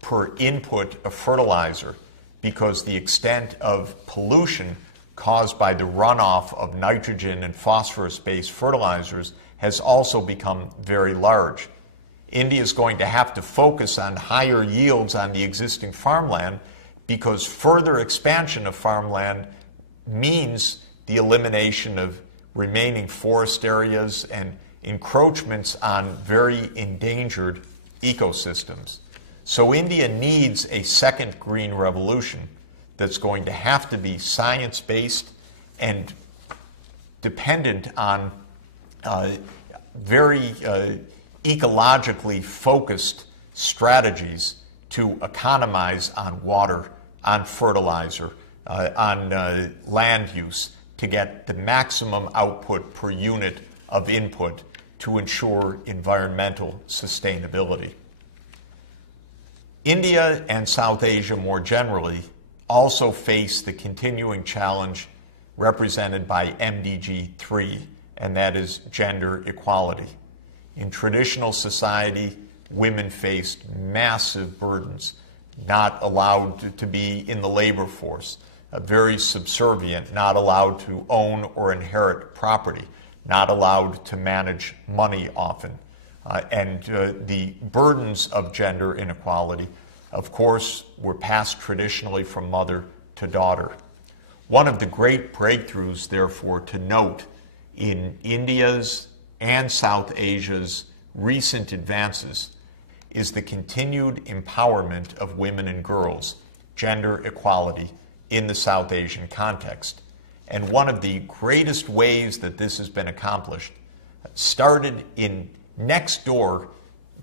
per input of fertilizer, because the extent of pollution caused by the runoff of nitrogen and phosphorus-based fertilizers has also become very large. India is going to have to focus on higher yields on the existing farmland, because further expansion of farmland means the elimination of remaining forest areas and encroachments on very endangered ecosystems. So India needs a second green revolution that's going to have to be science-based and dependent on very ecologically focused strategies to economize on water, on fertilizer, on land use, to get the maximum output per unit of input to ensure environmental sustainability. India and South Asia more generally also face the continuing challenge represented by MDG 3, and that is gender equality. In traditional society, women faced massive burdens, not allowed to be in the labor force, very subservient, not allowed to own or inherit property, not allowed to manage money often. And the burdens of gender inequality, of course, were passed traditionally from mother to daughter. One of the great breakthroughs, therefore, to note in India's and South Asia's recent advances is the continued empowerment of women and girls, gender equality, in the South Asian context. And one of the greatest ways that this has been accomplished started in next door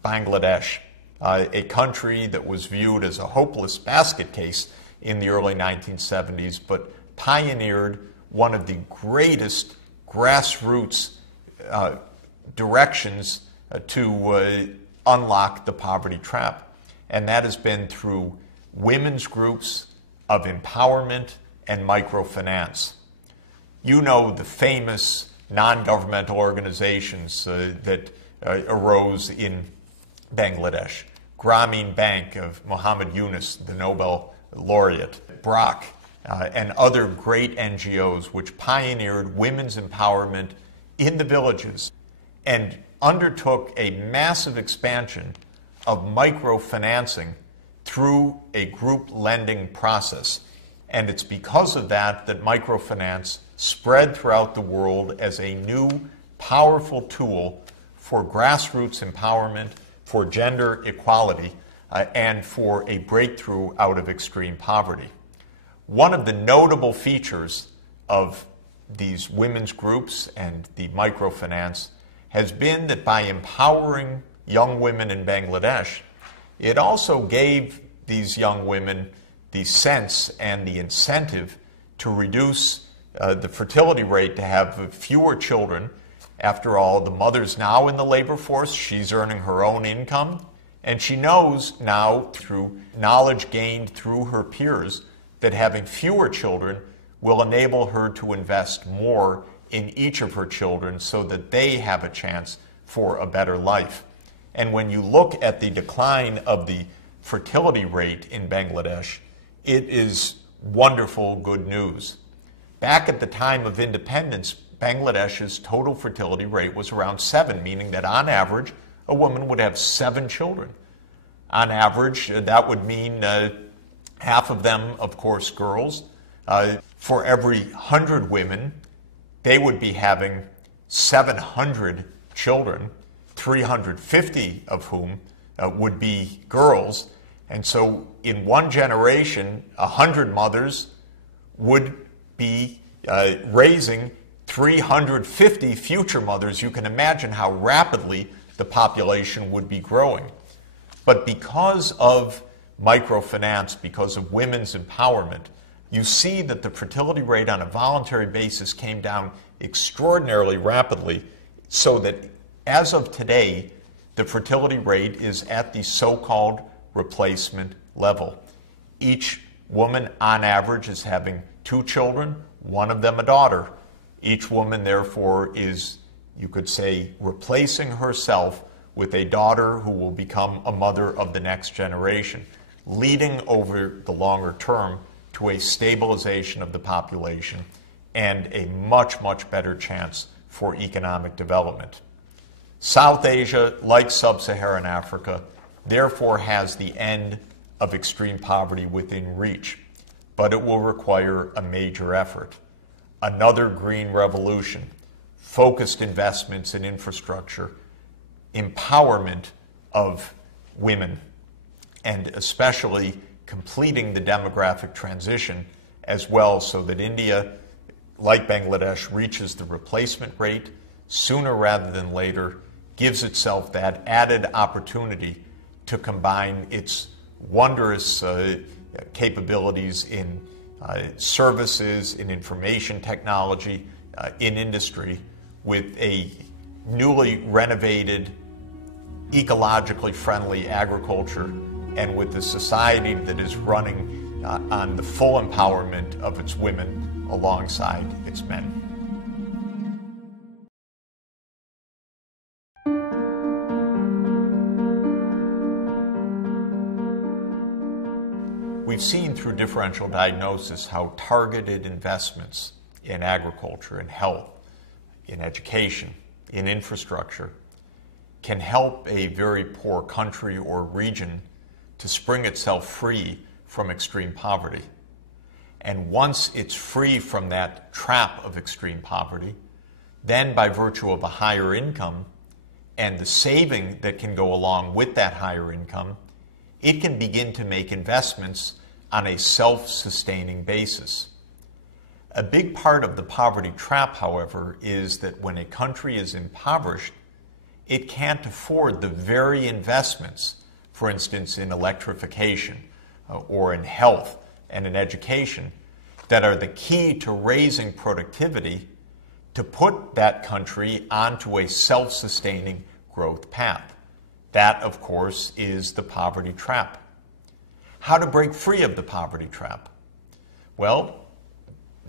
Bangladesh, a country that was viewed as a hopeless basket case in the early 1970s, but pioneered one of the greatest grassroots directions to unlock the poverty trap. And that has been through women's groups of empowerment and microfinance. You know the famous non-governmental organizations that arose in Bangladesh. Grameen Bank of Muhammad Yunus, the Nobel laureate, BRAC, and other great NGOs which pioneered women's empowerment in the villages and undertook a massive expansion of microfinancing through a group lending process. And it's because of that that microfinance spread throughout the world as a new, powerful tool for grassroots empowerment, for gender equality, and for a breakthrough out of extreme poverty. One of the notable features of these women's groups and the microfinance has been that by empowering young women in Bangladesh, it also gave these young women the sense and the incentive to reduce the fertility rate, to have fewer children. After all, the mother's now in the labor force, she's earning her own income, and she knows now through knowledge gained through her peers that having fewer children will enable her to invest more in each of her children so that they have a chance for a better life. And when you look at the decline of the fertility rate in Bangladesh, it is wonderful good news. Back at the time of independence, Bangladesh's total fertility rate was around 7, meaning that on average, a woman would have 7 children. On average, that would mean half of them, of course, girls. For every 100 women, they would be having 700 children, 350 of whom would be girls. And so in one generation, 100 mothers would be raising 350 future mothers. You can imagine how rapidly the population would be growing. But because of microfinance, because of women's empowerment, you see that the fertility rate on a voluntary basis came down extraordinarily rapidly, so that as of today, the fertility rate is at the so-called replacement level. Each woman, on average, is having 2 children, one of them a daughter. Each woman, therefore, is, you could say, replacing herself with a daughter who will become a mother of the next generation, leading over the longer term to a stabilization of the population and a much, much better chance for economic development. South Asia, like sub-Saharan Africa, therefore has the end of extreme poverty within reach, but it will require a major effort. Another green revolution, focused investments in infrastructure, empowerment of women, and especially completing the demographic transition as well, so that India, like Bangladesh, reaches the replacement rate sooner rather than later, gives itself that added opportunity to combine its wondrous capabilities in services, in information technology, in industry, with a newly renovated, ecologically friendly agriculture, and with a society that is running on the full empowerment of its women alongside its men. We've seen through differential diagnosis how targeted investments in agriculture, in health, in education, in infrastructure can help a very poor country or region to spring itself free from extreme poverty. And once it's free from that trap of extreme poverty, then by virtue of a higher income and the saving that can go along with that higher income, it can begin to make investments on a self-sustaining basis. A big part of the poverty trap, however, is that when a country is impoverished, it can't afford the very investments, for instance, in electrification or in health and in education, that are the key to raising productivity to put that country onto a self-sustaining growth path. That, of course, is the poverty trap. How to break free of the poverty trap? Well,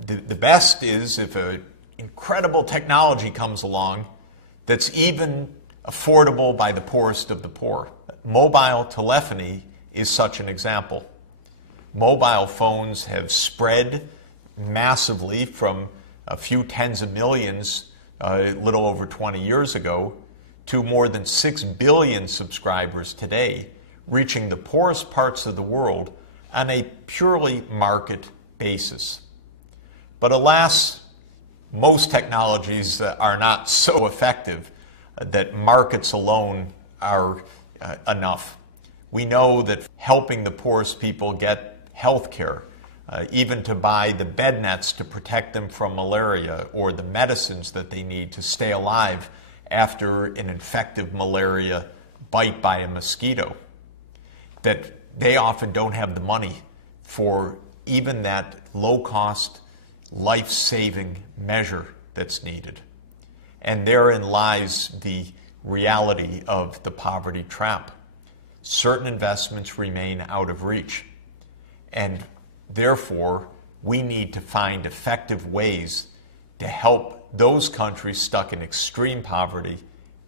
the best is if an incredible technology comes along that's even affordable by the poorest of the poor. Mobile telephony is such an example. Mobile phones have spread massively from a few tens of millions a little over 20 years ago to more than 6 billion subscribers today, reaching the poorest parts of the world on a purely market basis. But alas, most technologies are not so effective that markets alone are enough. We know that helping the poorest people get health care, even to buy the bed nets to protect them from malaria or the medicines that they need to stay alive after an infective malaria bite by a mosquito, that they often don't have the money for even that low-cost, life-saving measure that's needed. And therein lies the reality of the poverty trap. Certain investments remain out of reach, and therefore we need to find effective ways to help those countries stuck in extreme poverty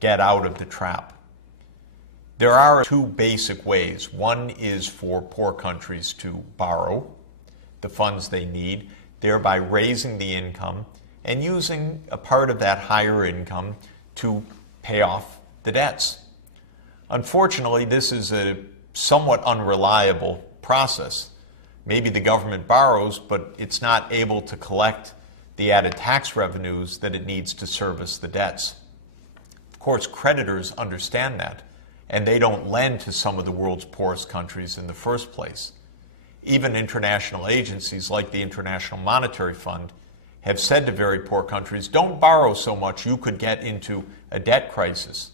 get out of the trap. There are 2 basic ways. One is for poor countries to borrow the funds they need, thereby raising the income and using a part of that higher income to pay off the debts. Unfortunately, this is a somewhat unreliable process. Maybe the government borrows, but it's not able to collect the added tax revenues that it needs to service the debts. Of course, creditors understand that, and they don't lend to some of the world's poorest countries in the first place. Even international agencies like the International Monetary Fund have said to very poor countries, don't borrow so much, you could get into a debt crisis.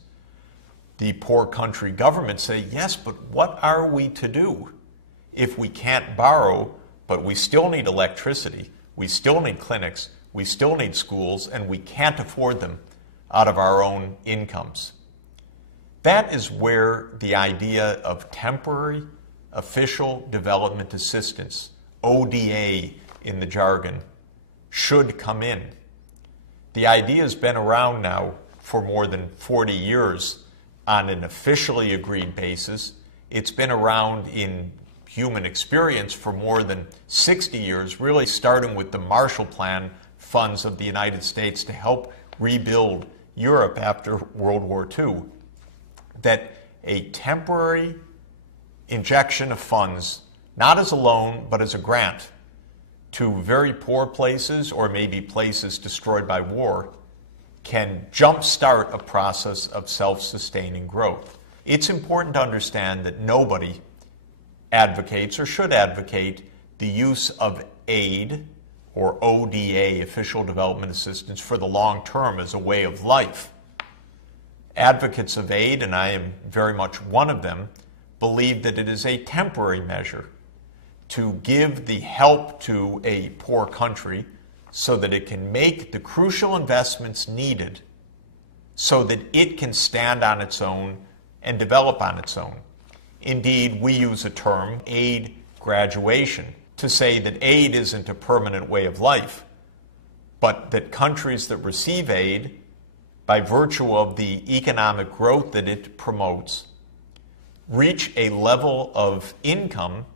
The poor country governments say, yes, but what are we to do if we can't borrow, but we still need electricity, we still need clinics, we still need schools, and we can't afford them out of our own incomes? That is where the idea of temporary official development assistance, ODA in the jargon, should come in. The idea has been around now for more than 40 years on an officially agreed basis. It's been around in human experience for more than 60 years, really starting with the Marshall Plan funds of the United States to help rebuild Europe after World War II, that a temporary injection of funds, not as a loan, but as a grant to very poor places or maybe places destroyed by war, can jumpstart a process of self-sustaining growth. It's important to understand that nobody advocates or should advocate the use of aid or ODA, official development assistance, for the long term as a way of life. Advocates of aid, and I am very much one of them, believe that it is a temporary measure to give the help to a poor country so that it can make the crucial investments needed so that it can stand on its own and develop on its own. Indeed, we use a term, aid graduation, to say that aid isn't a permanent way of life, but that countries that receive aid, by virtue of the economic growth that it promotes, reach a level of income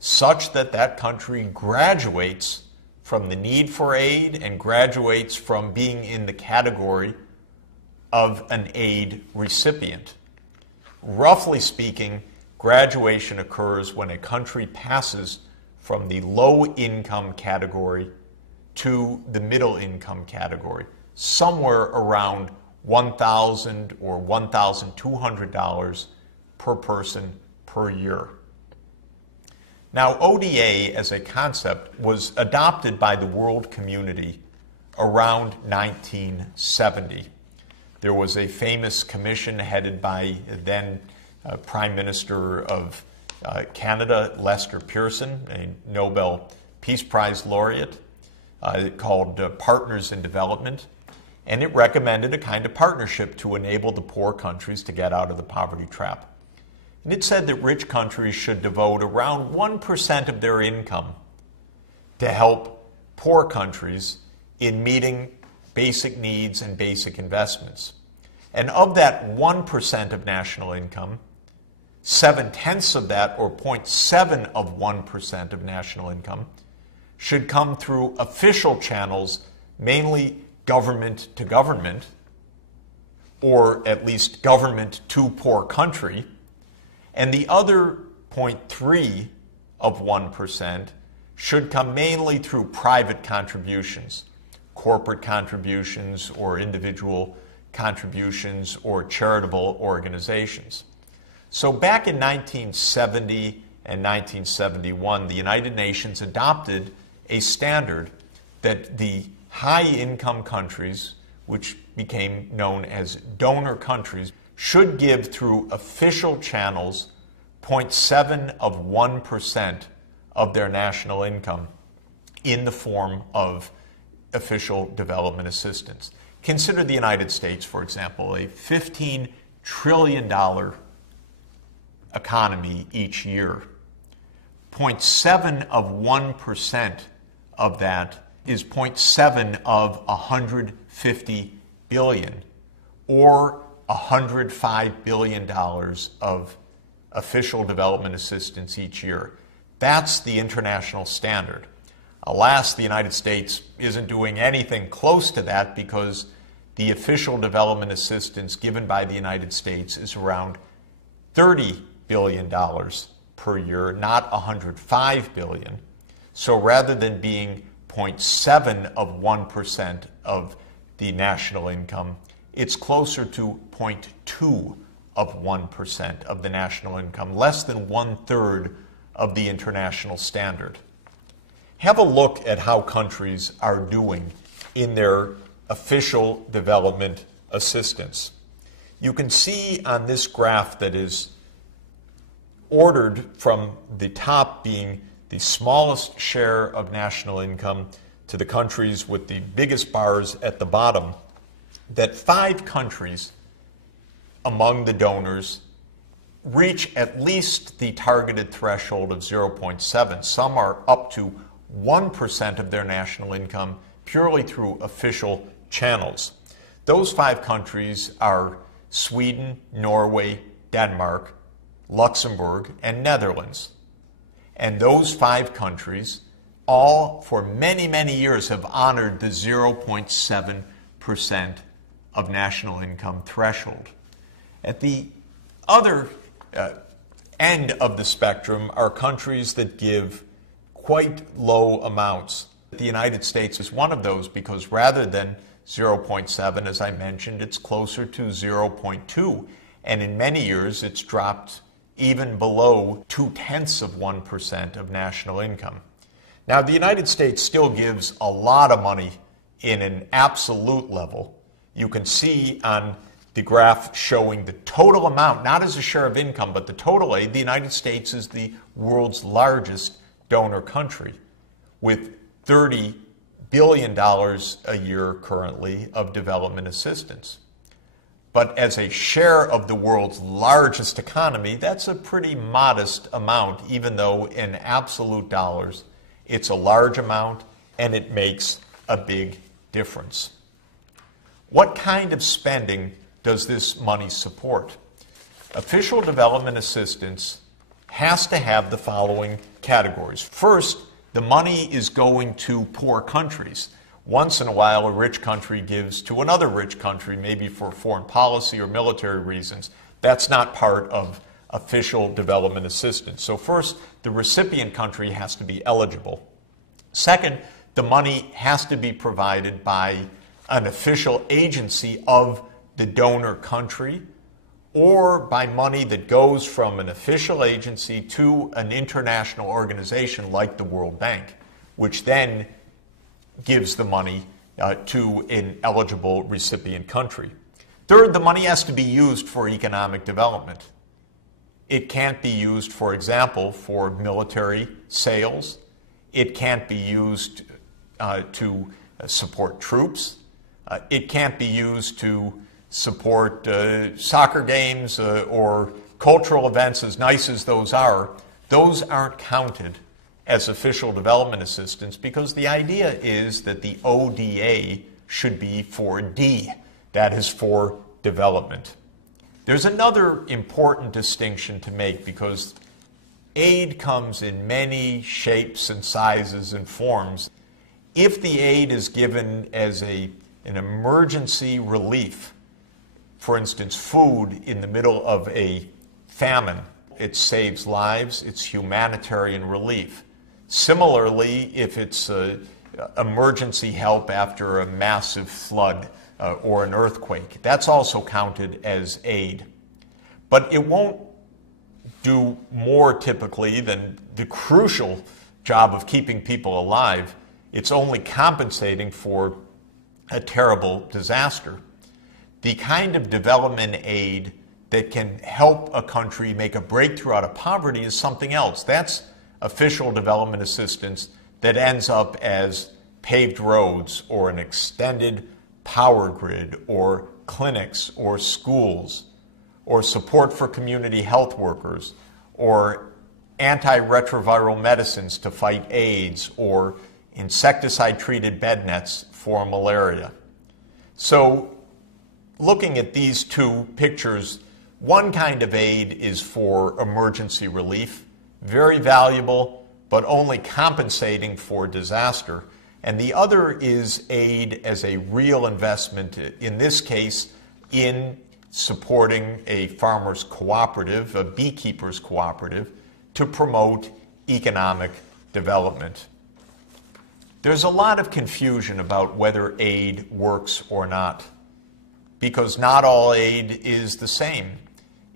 such that that country graduates from the need for aid and graduates from being in the category of an aid recipient. Roughly speaking, graduation occurs when a country passes from the low-income category to the middle-income category, somewhere around $1,000 or $1,200 per person per year. Now, ODA as a concept was adopted by the world community around 1970. There was a famous commission headed by then Prime Minister of Canada, Lester Pearson, a Nobel Peace Prize laureate, called Partners in Development, and it recommended a kind of partnership to enable the poor countries to get out of the poverty trap. And it said that rich countries should devote around 1% of their income to help poor countries in meeting basic needs and basic investments. And of that 1% of national income, 7/10 of that, or 0.7% of national income, should come through official channels, mainly government to government, or at least government to poor country, and the other 0.3% should come mainly through private contributions, corporate contributions or individual contributions or charitable organizations. So back in 1970 and 1971, the United Nations adopted a standard that the high-income countries, which became known as donor countries, should give through official channels 0.7% of their national income in the form of official development assistance. Consider the United States, for example, a $15 trillion economy each year. 0.7% of that is 0.7 of 150 billion, or $105 billion of official development assistance each year. That's the international standard. Alas, the United States isn't doing anything close to that because the official development assistance given by the United States is around $30 billion per year, not $105 billion. So rather than being 0.7% of the national income. It's closer to 0.2% of the national income, less than 1/3 of the international standard. Have a look at how countries are doing in their official development assistance. You can see on this graph that is ordered from the top being the smallest share of national income to the countries with the biggest bars at the bottom, that 5 countries among the donors reach at least the targeted threshold of 0.7. Some are up to 1% of their national income purely through official channels. Those 5 countries are Sweden, Norway, Denmark, Luxembourg, and Netherlands. And those 5 countries all for many, many years have honored the 0.7% of national income threshold. At the other end of the spectrum are countries that give quite low amounts. The United States is one of those because rather than 0.7, as I mentioned, it's closer to 0.2. And in many years, it's dropped even below 0.2% of national income. Now, the United States still gives a lot of money in an absolute level. You can see on the graph showing the total amount, not as a share of income, but the total aid. The United States is the world's largest donor country with $30 billion a year currently of development assistance. But as a share of the world's largest economy, that's a pretty modest amount, even though in absolute dollars, it's a large amount and it makes a big difference. What kind of spending does this money support? Official development assistance has to have the following categories. First, the money is going to poor countries. Once in a while, a rich country gives to another rich country, maybe for foreign policy or military reasons. That's not part of official development assistance. So first, the recipient country has to be eligible. Second, the money has to be provided by an official agency of the donor country, or by money that goes from an official agency to an international organization like the World Bank, which then gives the money to an eligible recipient country. Third, the money has to be used for economic development. It can't be used, for example, for military sales. It can't be used to support troops. It can't be used to support soccer games or cultural events, as nice as those are. Those aren't counted as official development assistance because the idea is that the ODA should be for D, that is for development. There's another important distinction to make because aid comes in many shapes and sizes and forms. If the aid is given as an emergency relief, for instance, food in the middle of a famine, it saves lives, it's humanitarian relief. Similarly, if it's emergency help after a massive flood or an earthquake, that's also counted as aid. But it won't do more typically than the crucial job of keeping people alive. It's only compensating for a terrible disaster. The kind of development aid that can help a country make a breakthrough out of poverty is something else. That's official development assistance that ends up as paved roads or an extended power grid or clinics or schools or support for community health workers or antiretroviral medicines to fight AIDS or insecticide-treated bed nets for malaria. So looking at these two pictures, one kind of aid is for emergency relief, very valuable, but only compensating for disaster. And the other is aid as a real investment, in this case, in supporting a farmers' cooperative, a beekeepers' cooperative, to promote economic development. There's a lot of confusion about whether aid works or not, because not all aid is the same.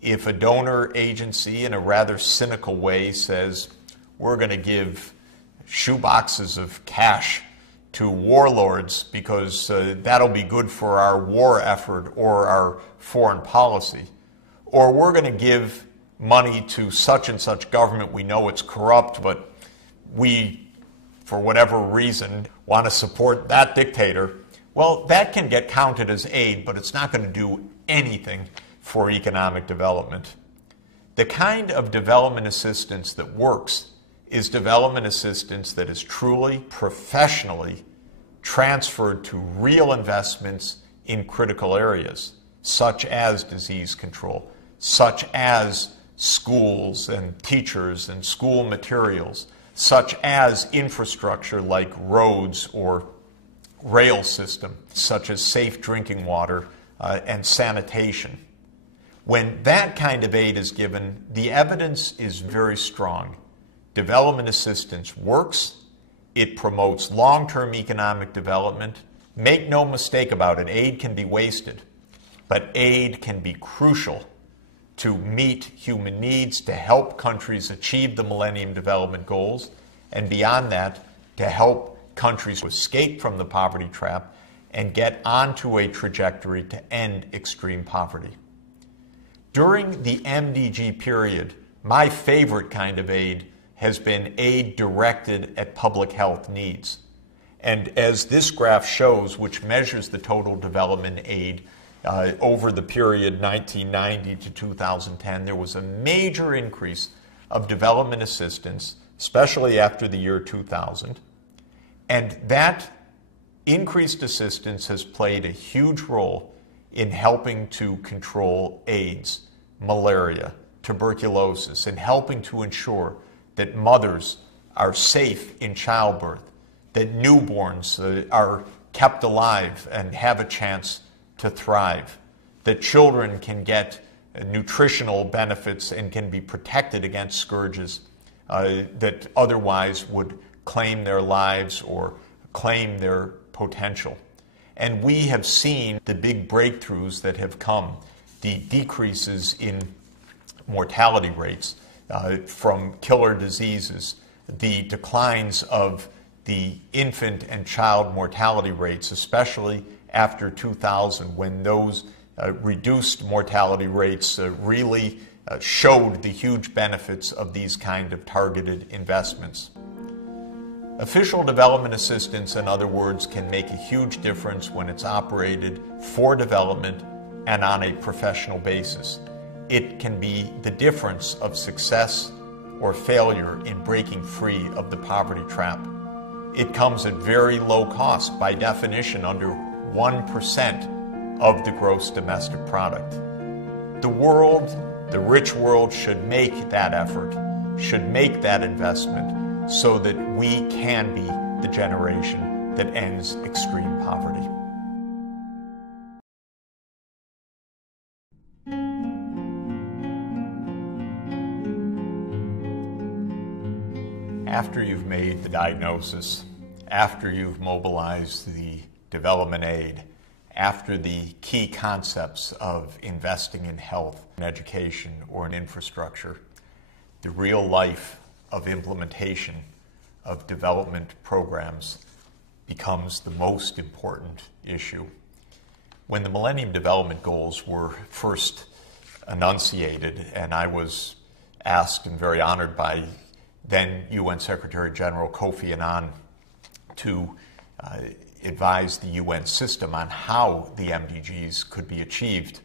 If a donor agency, in a rather cynical way, says, we're going to give shoeboxes of cash to warlords because that'll be good for our war effort or our foreign policy, or we're going to give money to such and such government, we know it's corrupt, but we, for whatever reason, want to support that dictator, well, that can get counted as aid, but it's not going to do anything for economic development. The kind of development assistance that works is development assistance that is truly, professionally transferred to real investments in critical areas, such as disease control, such as schools and teachers and school materials, such as infrastructure like roads or rail system, such as safe drinking water and sanitation. When that kind of aid is given, the evidence is very strong. Development assistance works. It promotes long-term economic development. Make no mistake about it, aid can be wasted, but aid can be crucial to meet human needs, to help countries achieve the Millennium Development Goals, and beyond that, to help countries escape from the poverty trap and get onto a trajectory to end extreme poverty. During the MDG period, my favorite kind of aid has been aid directed at public health needs. And as this graph shows, which measures the total development aid over the period 1990 to 2010, there was a major increase of development assistance, especially after the year 2000. And that increased assistance has played a huge role in helping to control AIDS, malaria, tuberculosis, and helping to ensure that mothers are safe in childbirth, that newborns are kept alive and have a chance to thrive, that children can get nutritional benefits and can be protected against scourges that otherwise would claim their lives or claim their potential. And we have seen the big breakthroughs that have come, the decreases in mortality rates from killer diseases, the declines of the infant and child mortality rates, especially after 2000, when those reduced mortality rates really showed the huge benefits of these kind of targeted investments. Official development assistance, in other words, can make a huge difference when it's operated for development and on a professional basis. It can be the difference of success or failure in breaking free of the poverty trap. It comes at very low cost, by definition under 1% of the gross domestic product. The world, the rich world, should make that effort, should make that investment, so that we can be the generation that ends extreme poverty. After you've made the diagnosis, after you've mobilized the development aid, after the key concepts of investing in health, in education, or in infrastructure, the real life of implementation of development programs becomes the most important issue. When the Millennium Development Goals were first enunciated, and I was asked and very honored by then UN Secretary General Kofi Annan to advise the UN system on how the MDGs could be achieved,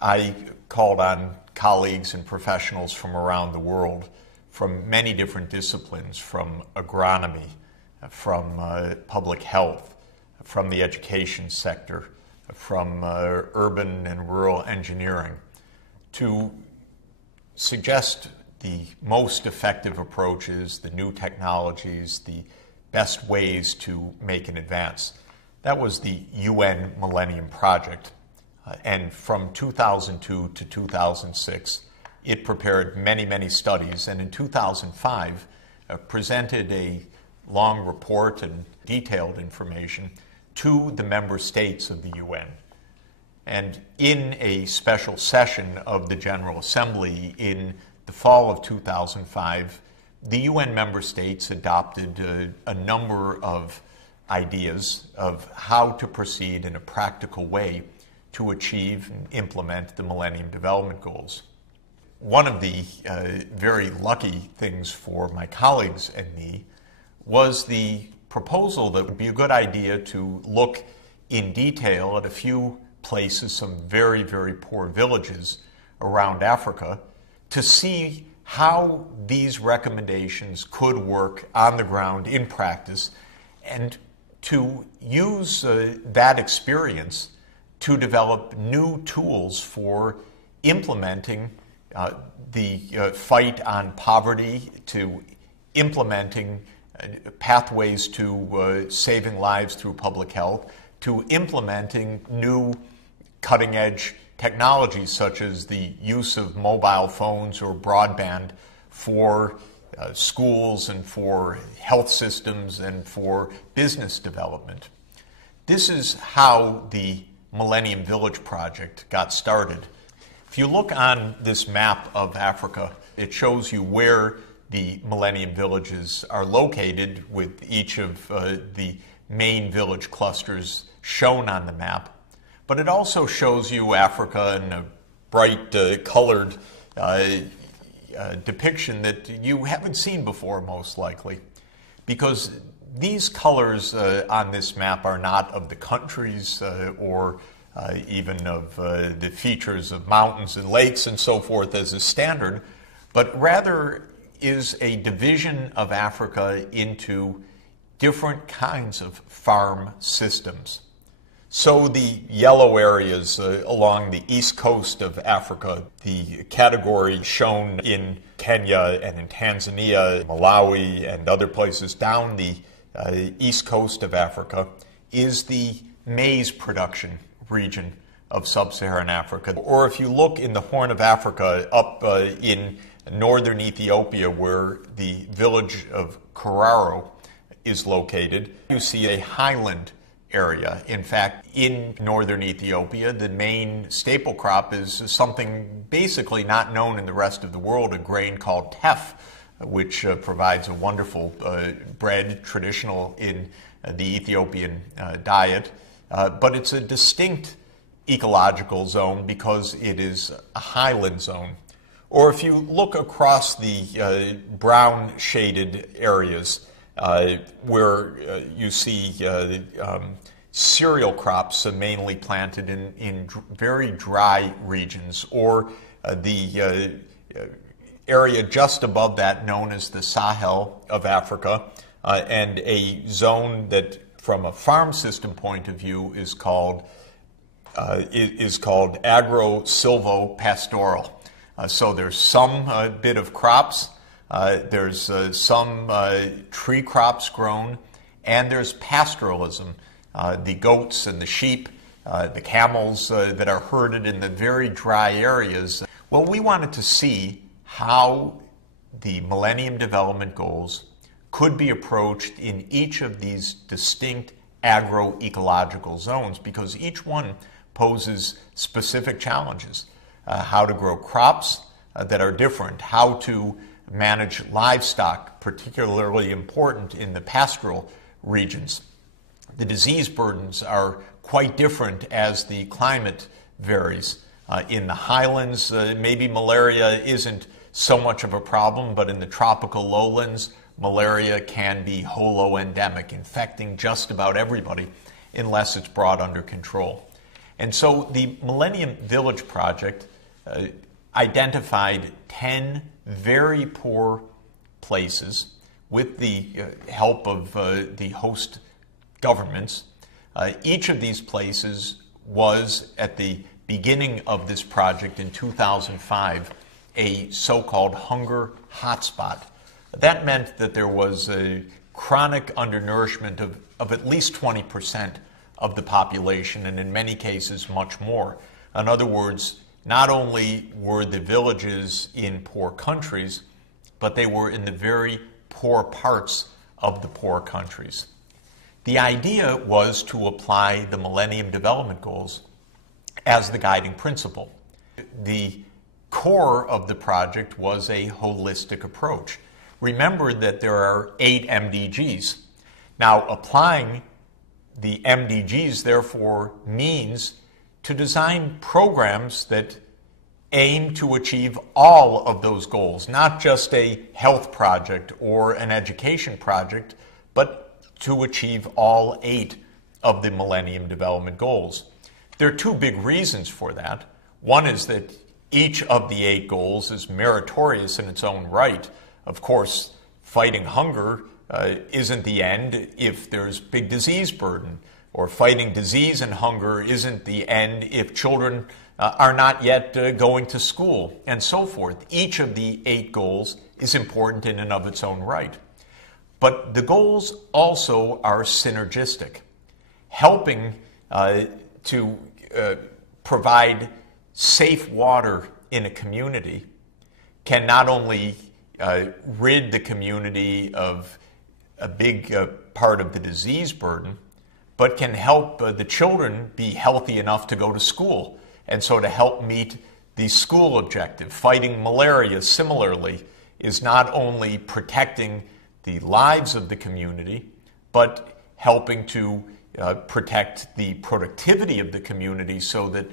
I called on colleagues and professionals from around the world, from many different disciplines, from agronomy, from public health, from the education sector, from urban and rural engineering, to suggest the most effective approaches, the new technologies, the best ways to make an advance. That was the UN Millennium Project. And from 2002 to 2006, it prepared many, many studies, and in 2005 presented a long report and detailed information to the member states of the UN. And in a special session of the General Assembly in the fall of 2005, the UN member states adopted a number of ideas of how to proceed in a practical way to achieve and implement the Millennium Development Goals. One of the very lucky things for my colleagues and me was the proposal that it would be a good idea to look in detail at a few places, some very, very poor villages around Africa, to see how these recommendations could work on the ground in practice, and to use that experience to develop new tools for implementing the fight on poverty, to implementing pathways to saving lives through public health, to implementing new cutting-edge technologies such as the use of mobile phones or broadband for schools and for health systems and for business development. This is how the Millennium Village Project got started. If you look on this map of Africa, it shows you where the Millennium Villages are located, with each of the main village clusters shown on the map. But it also shows you Africa in a bright colored depiction that you haven't seen before, most likely, because these colors on this map are not of the countries or even of the features of mountains and lakes and so forth as a standard, but rather is a division of Africa into different kinds of farm systems. So the yellow areas along the east coast of Africa, the category shown in Kenya and in Tanzania, Malawi, and other places down the east coast of Africa, is the maize production region of sub-Saharan Africa. Or if you look in the Horn of Africa up in northern Ethiopia, where the village of Koraro is located, you see a highland area. In fact, in northern Ethiopia, the main staple crop is something basically not known in the rest of the world, a grain called teff, which provides a wonderful bread traditional in the Ethiopian diet. But it's a distinct ecological zone because it is a highland zone. Or if you look across the brown shaded areas where you see cereal crops mainly planted in very dry regions, or the area just above that known as the Sahel of Africa, and a zone that from a farm system point of view is called agro-silvo-pastoral. So there's some bit of crops, there's some tree crops grown, and there's pastoralism, the goats and the sheep, the camels that are herded in the very dry areas. Well, we wanted to see how the Millennium Development Goals could be approached in each of these distinct agroecological zones, because each one poses specific challenges. How to grow crops that are different, how to manage livestock, particularly important in the pastoral regions. The disease burdens are quite different as the climate varies. In the highlands, maybe malaria isn't so much of a problem, but in the tropical lowlands, malaria can be holo-endemic, infecting just about everybody unless it's brought under control. And so the Millennium Village Project identified 10 very poor places with the help of the host governments. Each of these places was, at the beginning of this project in 2005, a so-called hunger hotspot. That meant that there was a chronic undernourishment of at least 20% of the population, and in many cases much more. In other words, not only were the villages in poor countries, but they were in the very poor parts of the poor countries. The idea was to apply the Millennium Development Goals as the guiding principle. The core of the project was a holistic approach. Remember that there are 8 MDGs. Now, applying the MDGs, therefore, means to design programs that aim to achieve all of those goals, not just a health project or an education project, but to achieve all 8 of the Millennium Development Goals. There are 2 big reasons for that. One is that each of the 8 goals is meritorious in its own right. Of course, fighting hunger isn't the end if there's big disease burden, or fighting disease and hunger isn't the end if children are not yet going to school, and so forth. Each of the 8 goals is important in and of its own right. But the goals also are synergistic, helping to provide safe water in a community can not only rid the community of a big part of the disease burden, but can help the children be healthy enough to go to school, and so to help meet the school objective. Fighting malaria, similarly, is not only protecting the lives of the community, but helping to protect the productivity of the community so that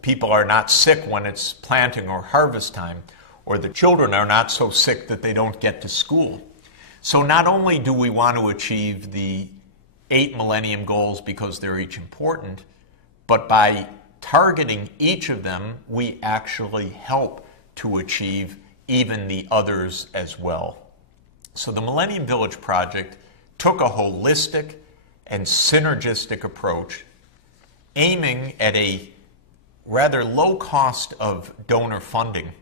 people are not sick when it's planting or harvest time, or the children are not so sick that they don't get to school. So not only do we want to achieve the 8 Millennium Goals because they're each important, but by targeting each of them, we actually help to achieve even the others as well. So the Millennium Village Project took a holistic and synergistic approach, aiming at a rather low cost of donor funding.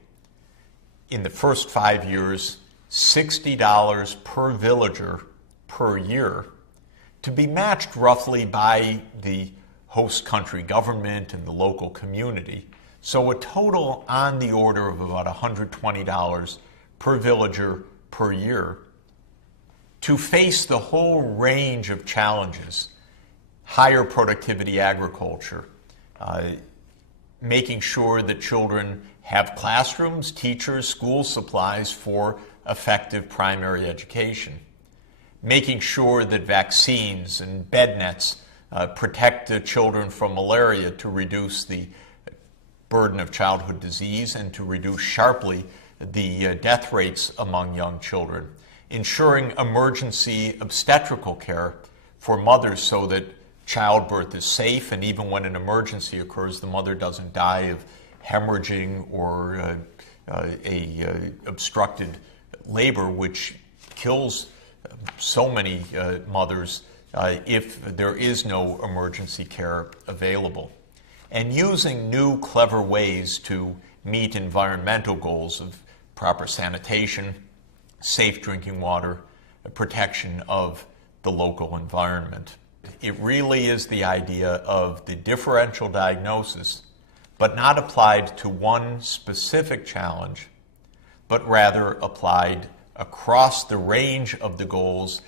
In the first 5 years, $60 per villager per year, to be matched roughly by the host country government and the local community. So a total on the order of about $120 per villager per year to face the whole range of challenges: higher productivity agriculture, making sure that children have classrooms, teachers, school supplies for effective primary education, making sure that vaccines and bed nets protect the children from malaria to reduce the burden of childhood disease and to reduce sharply the death rates among young children, ensuring emergency obstetrical care for mothers so that childbirth is safe, and even when an emergency occurs, the mother doesn't die of hemorrhaging or obstructed labor, which kills so many mothers if there is no emergency care available. And using new, clever ways to meet environmental goals of proper sanitation, safe drinking water, protection of the local environment. It really is the idea of the differential diagnosis, but not applied to one specific challenge, but rather applied across the range of the goals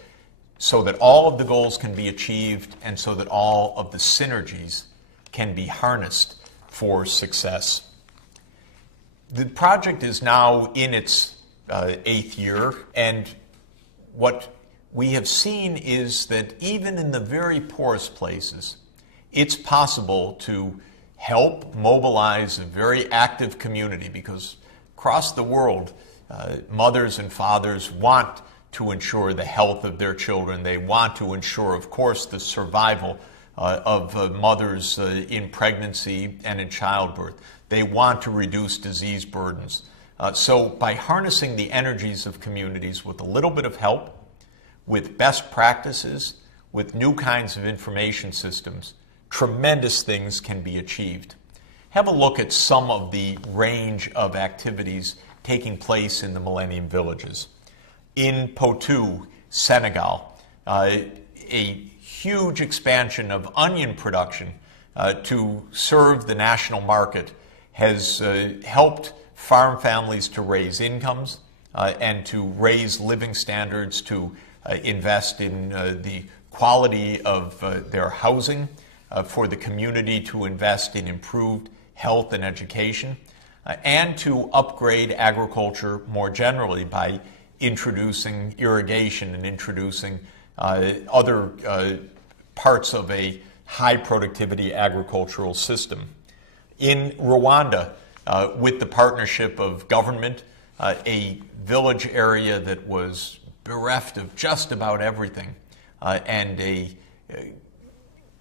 so that all of the goals can be achieved and so that all of the synergies can be harnessed for success. The project is now in its 8th year, and what we have seen is that even in the very poorest places, it's possible to help mobilize a very active community, because across the world, mothers and fathers want to ensure the health of their children. They want to ensure, of course, the survival of mothers in pregnancy and in childbirth. They want to reduce disease burdens. So by harnessing the energies of communities with a little bit of help, with best practices, with new kinds of information systems, tremendous things can be achieved. Have a look at some of the range of activities taking place in the Millennium Villages. In Potou, Senegal, a huge expansion of onion production to serve the national market has helped farm families to raise incomes and to raise living standards, to invest in the quality of their housing, for the community to invest in improved health and education, and to upgrade agriculture more generally by introducing irrigation and introducing other parts of a high productivity agricultural system. In Rwanda, with the partnership of government, a village area that was bereft of just about everything, and a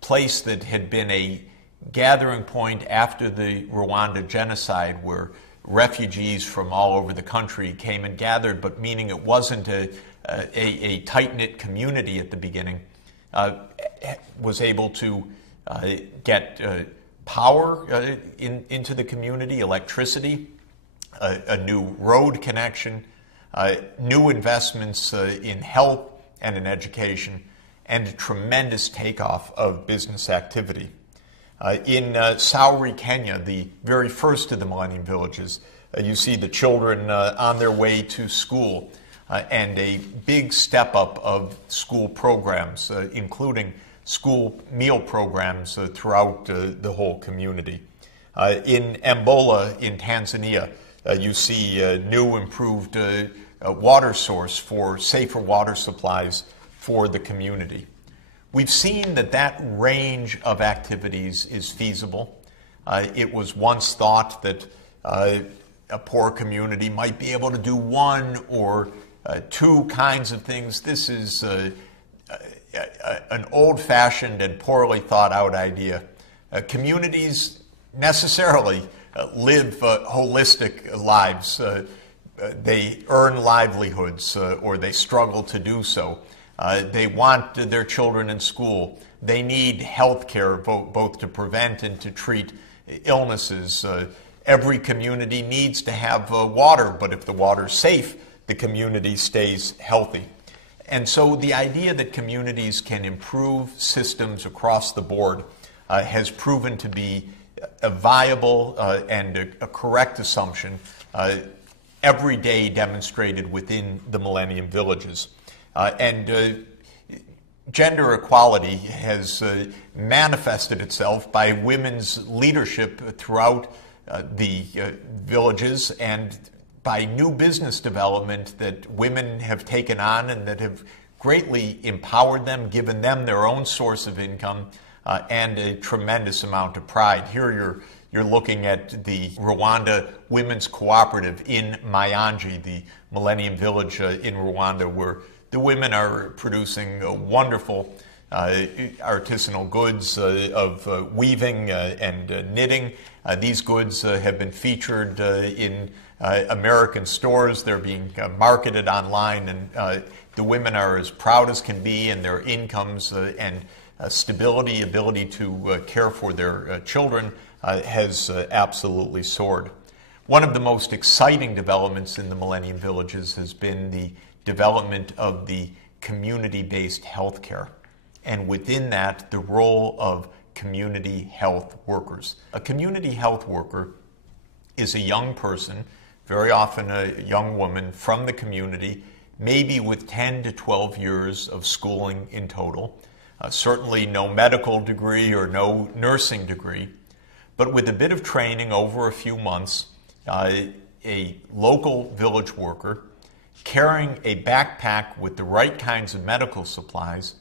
place that had been a gathering point after the Rwanda genocide, where refugees from all over the country came and gathered, but meaning it wasn't a tight-knit community at the beginning, was able to get power into the community, electricity, a new road connection, new investments in health and in education, and a tremendous takeoff of business activity. In Sauri, Kenya, the very first of the Millennium Villages, you see the children on their way to school, and a big step up of school programs, including school meal programs throughout the whole community. In Mbola, in Tanzania, you see a new improved water source for safer water supplies for the community. We've seen that range of activities is feasible. It was once thought that a poor community might be able to do one or two kinds of things. This is an old-fashioned and poorly thought-out idea. Communities necessarily live holistic lives. They earn livelihoods, or they struggle to do so. They want their children in school. They need health care, both to prevent and to treat illnesses. Every community needs to have water, but if the water's safe, the community stays healthy. And so the idea that communities can improve systems across the board has proven to be a viable and a correct assumption, every day demonstrated within the Millennium Villages. And gender equality has manifested itself by women's leadership throughout the villages, and by new business development that women have taken on and that have greatly empowered them, given them their own source of income, and a tremendous amount of pride. Here you're looking at the Rwanda Women's Cooperative in Mayanji, the Millennium Village in Rwanda, where the women are producing wonderful artisanal goods of weaving and knitting. These goods have been featured in American stores. They're being marketed online, and the women are as proud as can be, and their incomes and stability, ability to care for their children has absolutely soared. One of the most exciting developments in the Millennium Villages has been the development of the community-based health care, and within that, the role of community health workers. A community health worker is a young person, very often a young woman from the community, maybe with 10 to 12 years of schooling in total, certainly no medical degree or no nursing degree, but with a bit of training over a few months, a local village worker carrying a backpack with the right kinds of medical supplies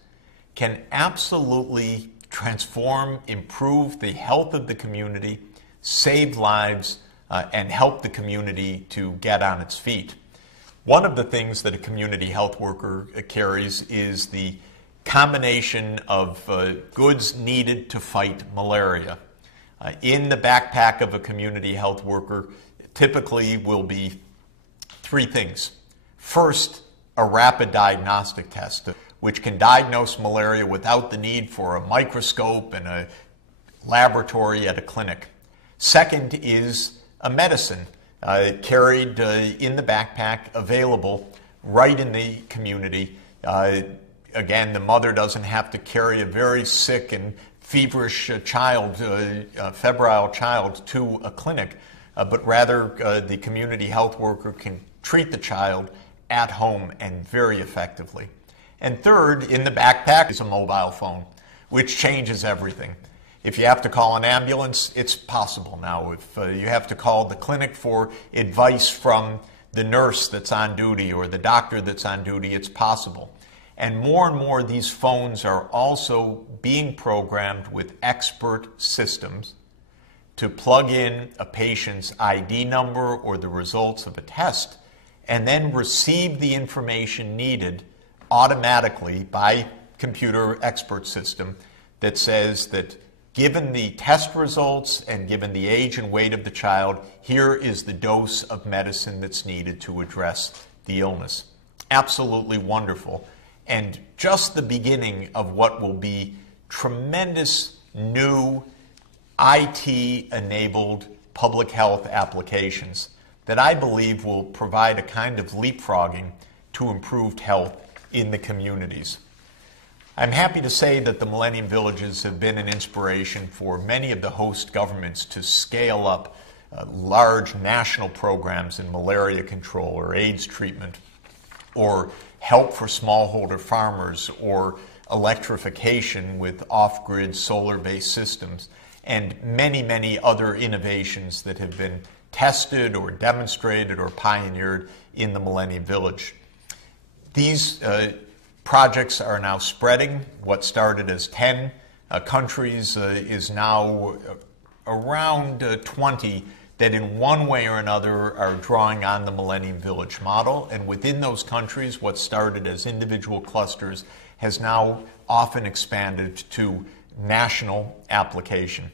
can absolutely transform, improve the health of the community, save lives, and help the community to get on its feet. One of the things that a community health worker carries is the combination of goods needed to fight malaria. In the backpack of a community health worker typically will be three things. First, a rapid diagnostic test, which can diagnose malaria without the need for a microscope and a laboratory at a clinic. Second is a medicine carried in the backpack, available right in the community. Again, the mother doesn't have to carry a very sick and feverish child, febrile child, to a clinic, but rather the community health worker can treat the child at home and very effectively. And third, in the backpack is a mobile phone, which changes everything. If you have to call an ambulance, it's possible now. If you have to call the clinic for advice from the nurse that's on duty or the doctor that's on duty, it's possible. And more these phones are also being programmed with expert systems to plug in a patient's ID number or the results of a test and then receive the information needed automatically by computer expert system that says that given the test results and given the age and weight of the child, here is the dose of medicine that's needed to address the illness. Absolutely wonderful. And just the beginning of what will be tremendous new IT-enabled public health applications that I believe will provide a kind of leapfrogging to improved health in the communities. I'm happy to say that the Millennium Villages have been an inspiration for many of the host governments to scale up large national programs in malaria control or AIDS treatment, or help for smallholder farmers, or electrification with off-grid solar-based systems, and many other innovations that have been tested or demonstrated or pioneered in the Millennium Village. These projects are now spreading. What started as 10 countries is now around 20 that in one way or another are drawing on the Millennium Village model. And within those countries, what started as individual clusters has now often expanded to national application.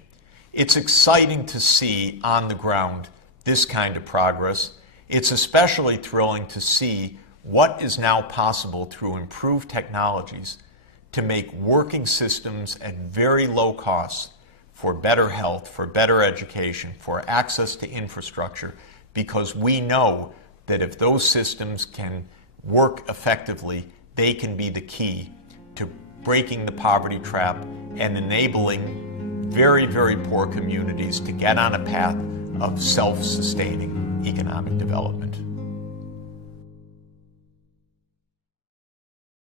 It's exciting to see on the ground this kind of progress. It's especially thrilling to see what is now possible through improved technologies to make working systems at very low costs for better health, for better education, for access to infrastructure, because we know that if those systems can work effectively, they can be the key to breaking the poverty trap and enabling very poor communities to get on a path of self-sustaining economic development.